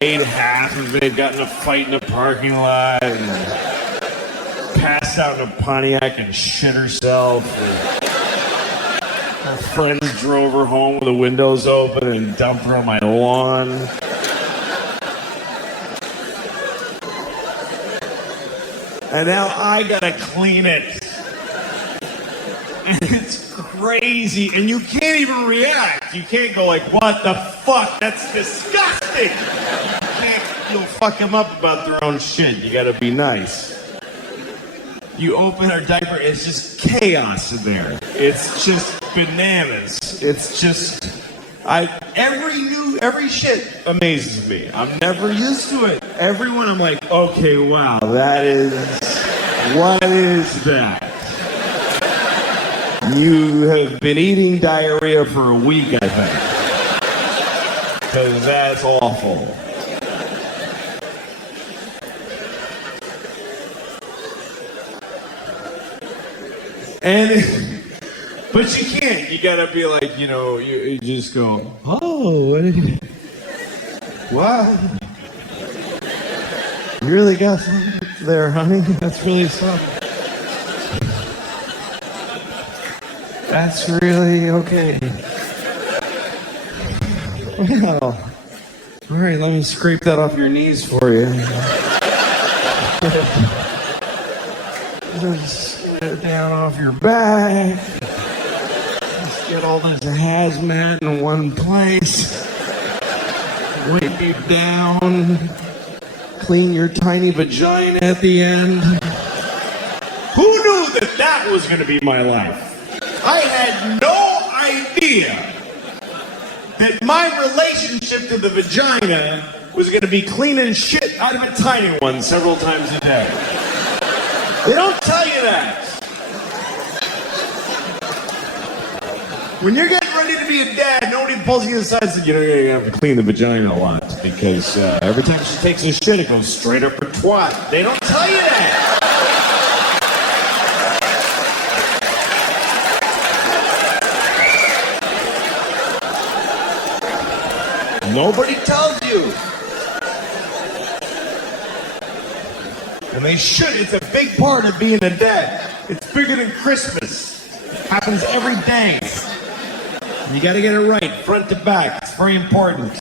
Ate half of it, got in a fight in a parking lot, and passed out in a Pontiac and shit herself. And her friends drove her home with the windows open and dumped her on my lawn. And now I gotta clean it. And it's crazy, and you can't even react. You can't go like, what the fuck? That's disgusting. You'll fuck them up about their own shit. You gotta be nice. You open her diaper, it's just chaos in there. It's just bananas. It's just, every shit amazes me. I'm never used to it. Everyone, I'm like, okay, wow, what is that? You have been eating diarrhea for a week, I think. Because that's awful. But you can't. You gotta be like, you just go, oh, wow. You really got something there, honey? That's really something. That's really okay. Well, all right, let me scrape that off your knees for you. Just get it down off your back. Just get all this hazmat in one place. Wipe you down. Clean your tiny vagina at the end. Who knew that was going to be my life? I had no idea that my relationship to the vagina was going to be cleaning shit out of a tiny one several times a day. They don't tell you that. When you're getting ready to be a dad, nobody pulls you aside and says, you're going to have to clean the vagina a lot because every time she takes a shit, it goes straight up her twat. They don't tell you that. Nobody tells you. And they should. It's a big part of being a dad. It's bigger than Christmas. It happens every day. And you got to get it right, front to back. It's very important.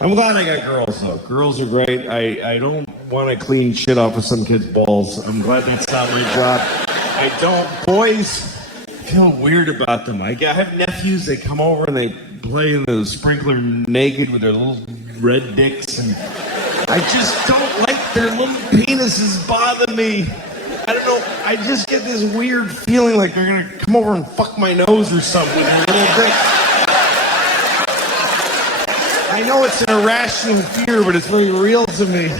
I'm glad I got girls, though. Girls are great. I don't want to clean shit off of some kid's balls. I'm glad that's not my job. I don't. Boys, feel weird about them. I have nephews, they come over and they play in the sprinkler naked with their little red dicks, and I just don't like their little penises bother me. I don't know, I just get this weird feeling like they're gonna come over and fuck my nose or something with their little dicks. I know it's an irrational fear, but it's very real to me.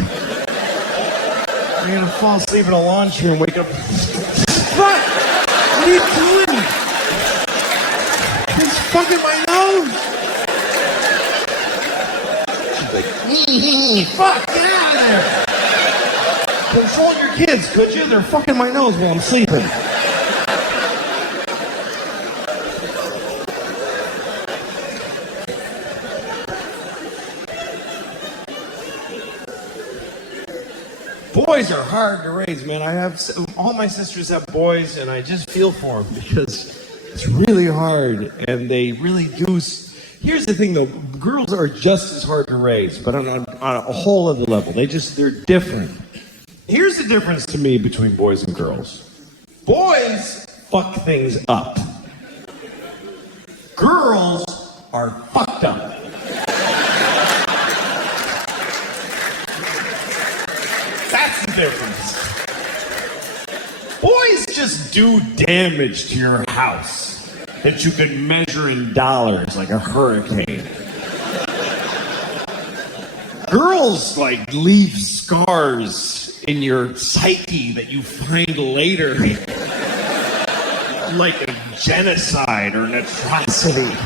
I'm gonna fall asleep in a lawn chair and wake up. What? What are you doing? He's fucking my nose. She's like, fuck, get out of there. Control your kids, could you? They're fucking my nose while I'm sleeping. Boys are hard to raise, man. All my sisters have boys, and I just feel for them because it's really hard, and they really do. Here's the thing, though: girls are just as hard to raise, but on a whole other level. They're different. Here's the difference to me between boys and girls: boys fuck things up. Girls are fucked up. That's the difference. Boys just do damage to your house that you can measure in dollars like a hurricane. Girls like leave scars in your psyche that you find later, like a genocide or an atrocity.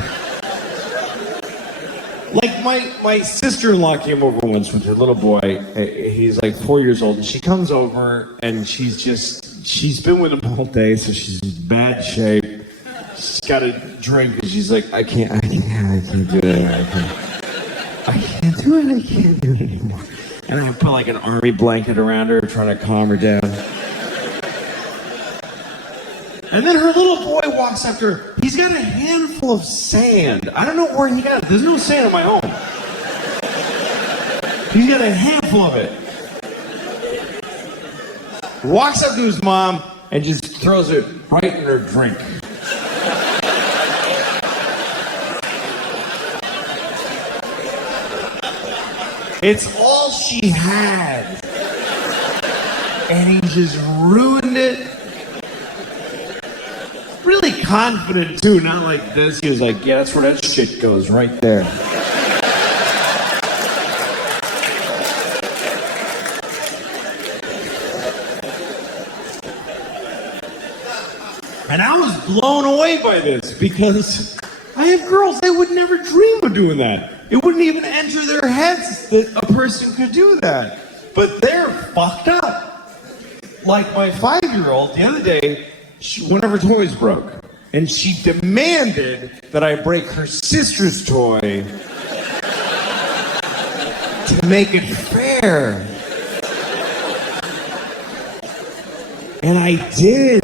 Like my sister-in-law came over once with her little boy. He's like 4 years old, and she comes over and she's been with him all day, so she's in bad shape. She's got a drink, and she's like, I can't do it. I can't do it anymore. And I put like an army blanket around her, trying to calm her down. And then her little boy walks up to her. He's got a handful of sand. I don't know where he got it. There's no sand in my home. He's got a handful of it. Walks up to his mom and just throws it right in her drink. It's all she had. And he just ruined it. Really confident too, not like this. He was like, yeah, that's where that shit goes, right there. And I was blown away by this because I have girls, they would never dream of doing that. It wouldn't even enter their heads that a person could do that. But they're fucked up. Like my 5-year-old, the other day, one of her toys broke, and she demanded that I break her sister's toy to make it fair. And I did.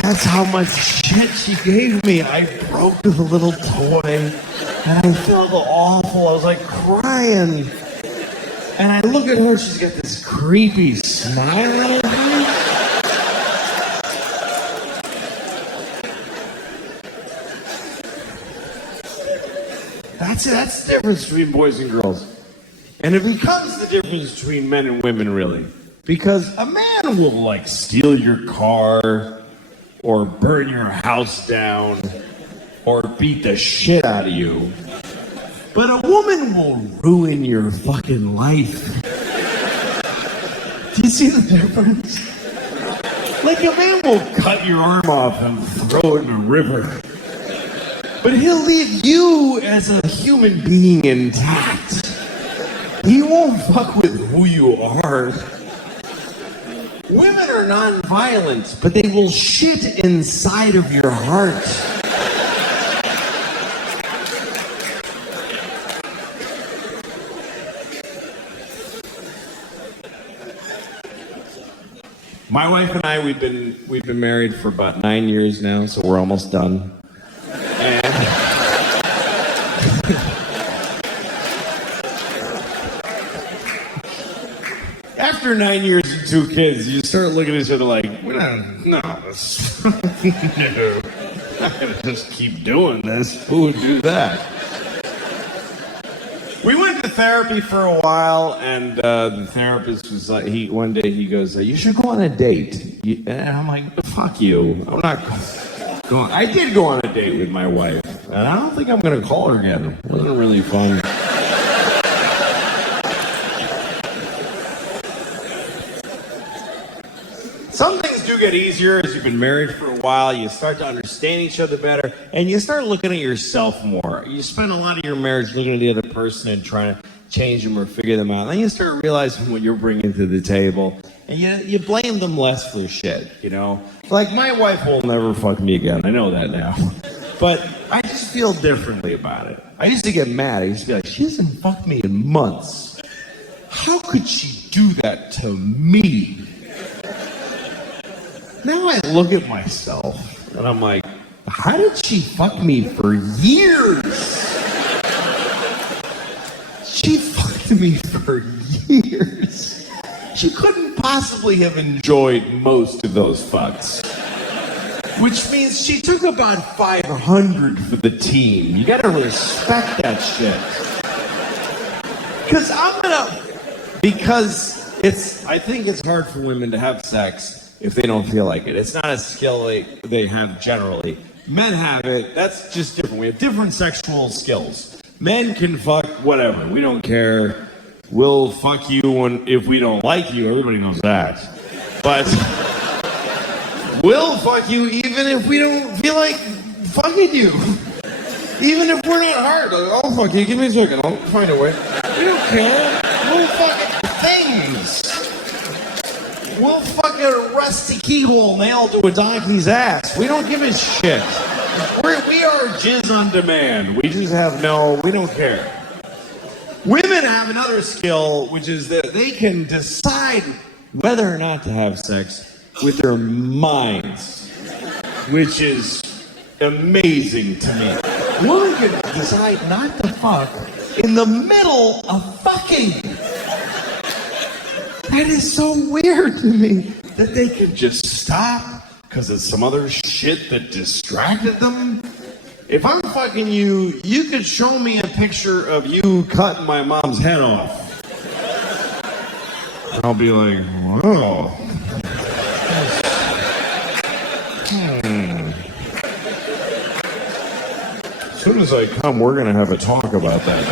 That's how much shit she gave me. I broke the little toy, and I felt awful. I was like crying. And I look at her, she's got this creepy smile on her face. That's the difference between boys and girls. And it becomes the difference between men and women, really. Because a man will, like, steal your car, or burn your house down, or beat the shit out of you. But a woman will ruin your fucking life. Do you see the difference? Like a man will cut your arm off and throw it in a river. But he'll leave you as a human being intact. He won't fuck with who you are. Women are non-violent, but they will shit inside of your heart. My wife and I, we've been married for about 9 years now, so we're almost done. And after 9 years and two kids, you start looking at each other like, we're not, no, no. I'm not gonna just keep doing this. Who would do that? We went to therapy for a while, and the therapist was like, one day he goes, you should go on a date. And I'm like, fuck you. I'm not going. I did go on a date with my wife, and I don't think I'm going to call her again. It wasn't really fun. Some things do get easier as you've been married for a while. You start to understand each other better, and you start looking at yourself more. You spend a lot of your marriage looking at the other person and trying to change them or figure them out. And you start realizing what you're bringing to the table, and you blame them less for shit, you know? Like, my wife will never fuck me again. I know that now. But I just feel differently about it. I used to get mad. I used to be like, she hasn't fucked me in months. How could she do that to me? Now I look at myself, and I'm like, how did she fuck me for years? She fucked me for years. She couldn't possibly have enjoyed most of those fucks. Which means she took about 500 for the team. You gotta respect that shit. Because I think it's hard for women to have sex if they don't feel like it. It's not a skill they have generally. Men have it. That's just different. We have different sexual skills. Men can fuck whatever. We don't care. We'll fuck you if we don't like you. Everybody knows that. But we'll fuck you even if we don't feel like fucking you. Even if we're not hard. Like, I'll fuck you. Give me a second. I'll find a way. We don't care. We'll fuck things. We'll fuck a rusty keyhole nailed to a donkey's ass. We don't give a shit. We are jizz on demand. We just we don't care. Women have another skill, which is that they can decide whether or not to have sex with their minds, which is amazing to me. Women can decide not to fuck in the middle of fucking. That is so weird to me that they can just stop because of some other shit that distracted them. If I'm fucking you, you could show me a picture of you cutting my mom's head off. I'll be like, whoa. As soon as I come, we're going to have a talk about that.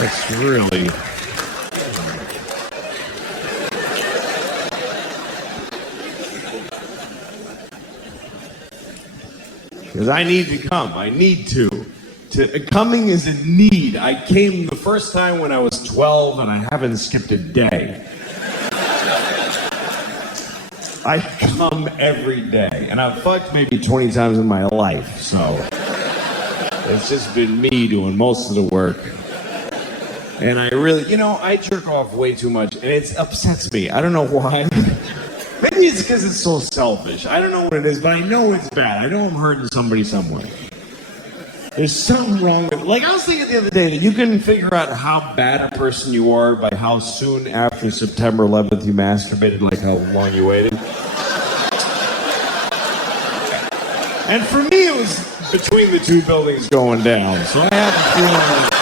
That's really... Because I need to come. I need to. Coming is a need. I came the first time when I was 12, and I haven't skipped a day. I come every day, and I've fucked maybe 20 times in my life, so it's just been me doing most of the work. And I really, I jerk off way too much, and it upsets me. I don't know why. Maybe it's because it's so selfish. I don't know what it is, but I know it's bad. I know I'm hurting somebody somewhere. There's something wrong with it. Like, I was thinking the other day that you can figure out how bad a person you are by how soon after September 11th you masturbated, like how long you waited. And for me, it was between the two buildings going down. So I have a feeling like...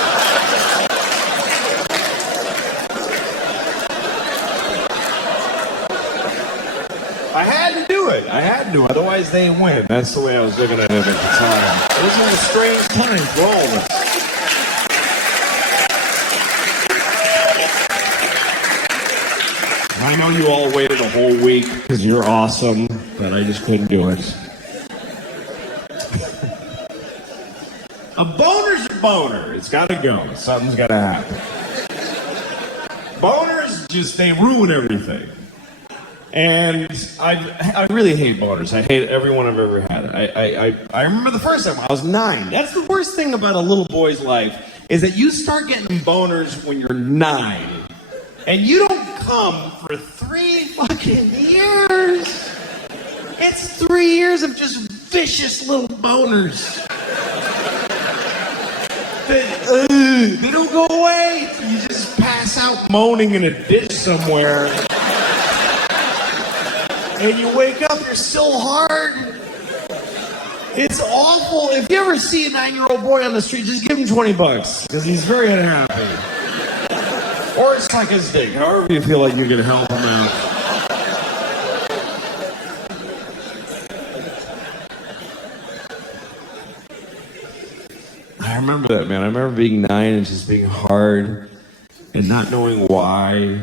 I had to, otherwise they win. That's the way I was looking at it at the time. It was a strange time for all of us. I know you all waited a whole week because you're awesome, but I just couldn't do it. A boner's a boner. It's got to go. Something's got to happen. Boners they ruin everything. And I really hate boners. I hate every one I've ever had. I remember the first time I was 9. That's the worst thing about a little boy's life, is that you start getting boners when you're 9. And you don't come for 3 fucking years. It's 3 years of just vicious little boners. They don't go away. You just pass out moaning in a ditch somewhere. And you wake up, you're still hard. It's awful. If you ever see a 9-year-old boy on the street, just give him $20 because he's very unhappy. Or suck his dick, however you feel like you can help him out. I remember that, man. I remember being 9 and just being hard and not knowing why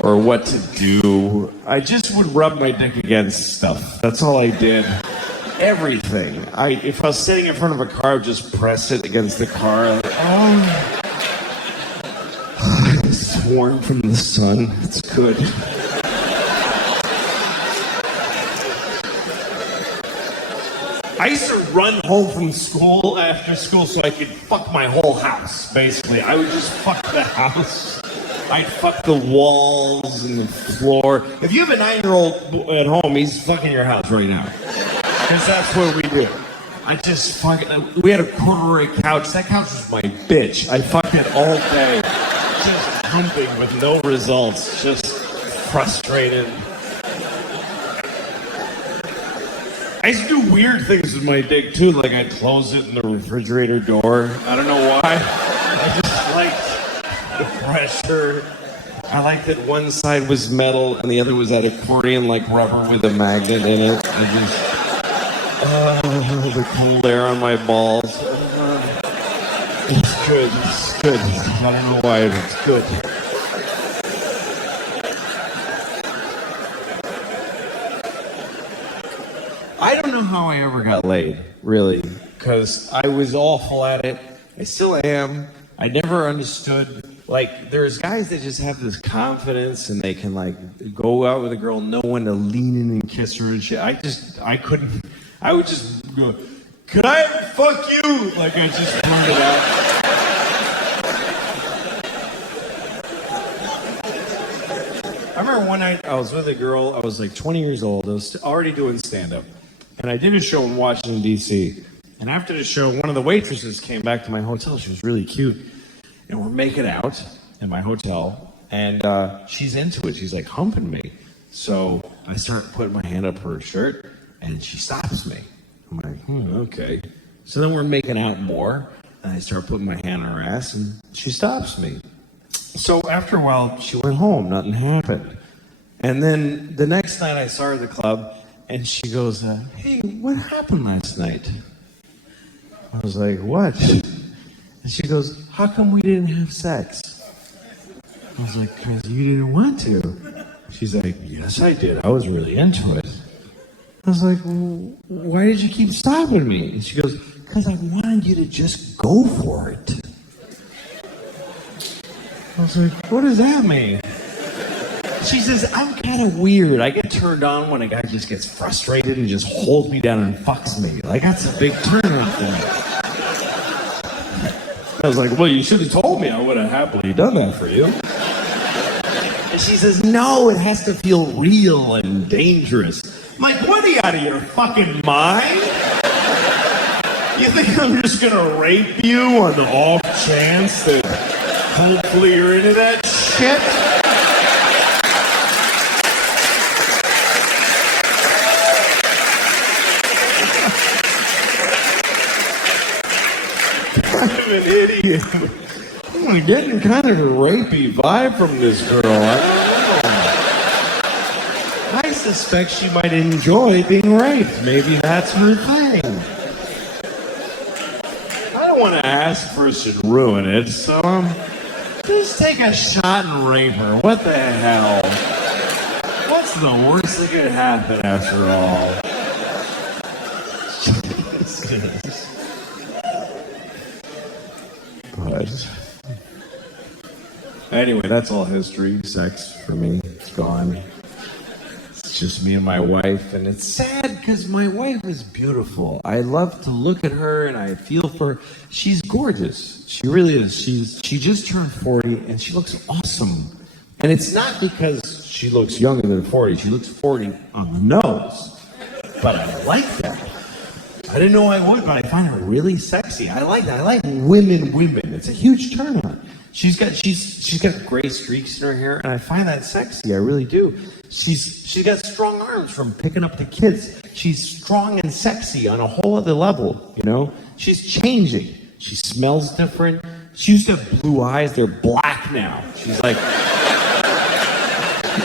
or what to do. I just would rub my dick against stuff. That's all I did. Everything. If I was sitting in front of a car, I would just press it against the car. Like, oh. It's warm from the sun. It's good. I used to run home from school after school so I could fuck my whole house, basically. I would just fuck the house. I'd fuck the walls and the floor. If you have a 9-year-old at home, he's fucking your house right now. Because that's what we do. I just fucking... We had a corduroy couch. That couch was my bitch. I fucked it all day. Just humping with no results. Just frustrated. I used to do weird things with my dick, too. Like, I'd close it in the refrigerator door. I don't know why. I just liked the pressure. I liked that one side was metal and the other was that accordion, like rubber with a magnet in it. I just... the cold air on my balls. It's good. It's good. I don't know why, but it's good. I don't know how I ever got laid, really, because I was awful at it. I still am. I never understood. Like, there's guys that just have this confidence and they can, like, go out with a girl, know when to lean in and kiss her and shit. I couldn't. I would just go, could I fuck you? Like, I just blurted out. I remember one night I was with a girl. I was like 20 years old. I was already doing stand-up. And I did a show in Washington, D.C. And after the show, one of the waitresses came back to my hotel. She was really cute. And we're making out in my hotel. And she's into it. She's like humping me. So I start putting my hand up her shirt. And she stops me. I'm like, okay. So then we're making out more. And I start putting my hand on her ass, and she stops me. So after a while, she went home. Nothing happened. And then the next night, I saw her at the club, and she goes, hey, what happened last night? I was like, what? And she goes, how come we didn't have sex? I was like, because you didn't want to. She's like, yes, I did. I was really into it. I was like, well, why did you keep stopping me? And she goes, because I wanted you to just go for it. I was like, what does that mean? She says, I'm kind of weird. I get turned on when a guy just gets frustrated and just holds me down and fucks me. Like, that's a big turn on for me. I was like, well, you should have told me. I would have happily done that for you. And she says, no, it has to feel real and dangerous. I'm like, what are you, out of your fucking mind? You think I'm just gonna rape you on the off chance that hopefully you're into that shit? I'm an idiot. I'm getting kind of a rapey vibe from this girl. I don't know. I suspect she might enjoy being raped. Maybe that's her thing. I don't want to ask first and ruin it, so just take a shot and rape her. What the hell? What's the worst that could happen after all? Jesus. But anyway, that's all history. Sex for me, it's gone. It's just me and my wife, and it's sad because my wife is beautiful. I love to look at her, and I feel for her. She's gorgeous. She really is. She just turned 40, and she looks awesome. And it's not because she looks younger than 40. She looks 40 on the nose. But I like that. I didn't know I would, but I find her really sexy. I like that. I like women. It's a huge turn on. She's got gray streaks in her hair, and I find that sexy. I really do. She's got strong arms from picking up the kids. She's strong and sexy on a whole other level, you know? She's changing. She smells different. She used to have blue eyes. They're black now. She's like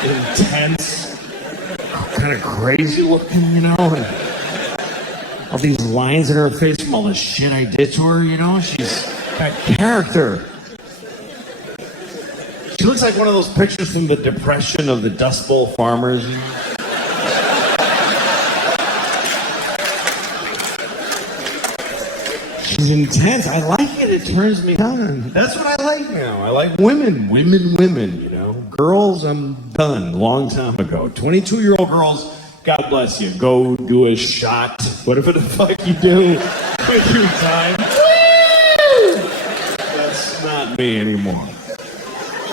intense, kind of crazy looking, you know? And all these lines in her face from all the shit I did to her, you know? She's got character. She looks like one of those pictures from the Depression of the Dust Bowl farmers. You know? She's intense. I like it. It turns me on. That's what I like now. I like women, you know. Girls, I'm done. Long time ago. 22-year-old girls, God bless you. Go do a shot. Whatever the fuck you do with your time. Woo! That's not me anymore.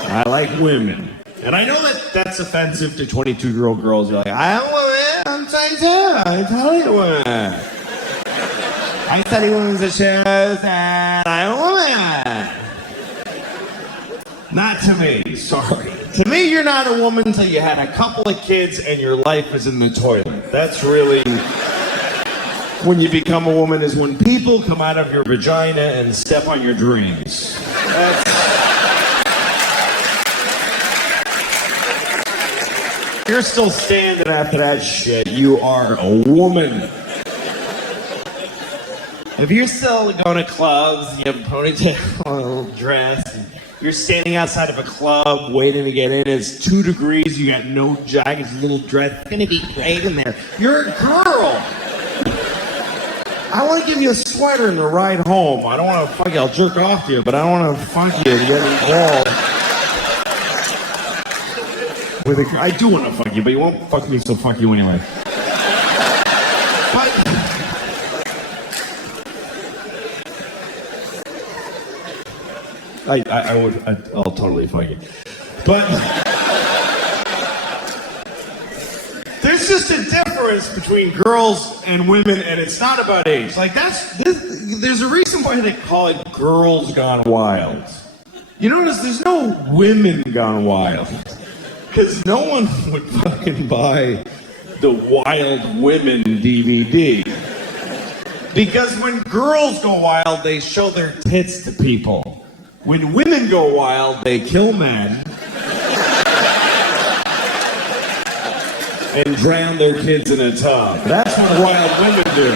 I like women. And I know that that's offensive to 22-year-old girls. You're like, I don't want it. I'm 22. I tell you what. I study women's issues and I don't want it. Not to me, sorry. To me, you're not a woman until you had a couple of kids and your life is in the toilet. That's really when you become a woman, is when people come out of your vagina and step on your dreams. You're still standing after that shit. You are a woman. If you're still going to clubs, you have a ponytail, a little dress, and you're standing outside of a club waiting to get in, it's 2 degrees, you got no jacket, a little dress, it's going to be great in there. You're a girl. I want to give you a sweater in the ride home. I don't want to fuck you. I'll jerk off to you, but I don't want to fuck you and get involved. I do want to fuck you, but you won't fuck me, so fuck you anyway. But I'll totally fuck you. But there's just a difference between girls and women, and it's not about age. Like there's a reason why they call it Girls Gone Wild. You notice there's no Women Gone Wild. Because no one would fucking buy the Wild Women DVD. Because when girls go wild, they show their tits to people. When women go wild, they kill men and drown their kids in a tub. That's what wild women do.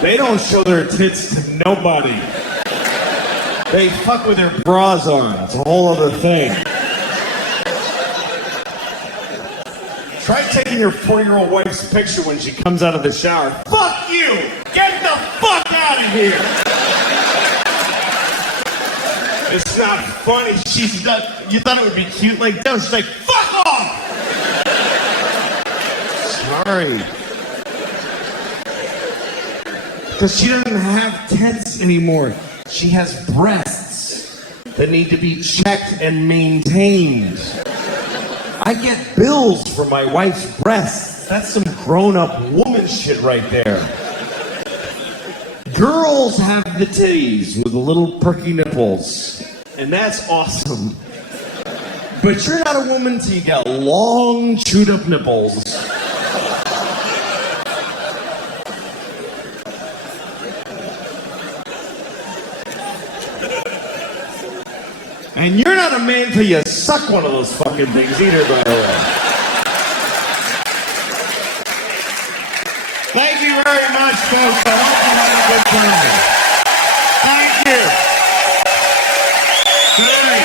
They don't show their tits to nobody. They fuck with their bras on. It's a whole other thing. Try taking your 4-year-old wife's picture when she comes out of the shower. Fuck you! Get the fuck out of here! It's not funny. She's not. You thought it would be cute like that? She's like, fuck off! Sorry. Because she doesn't have tits anymore. She has breasts that need to be checked and maintained. I get bills for my wife's breasts. That's some grown-up woman shit right there. Girls have the titties with the little perky nipples, and that's awesome. But you're not a woman till you got long, chewed-up nipples. And you're not a man till you suck one of those fucking things either, by the way. Thank you very much, folks. I hope you had a good time. Thank you. Good night.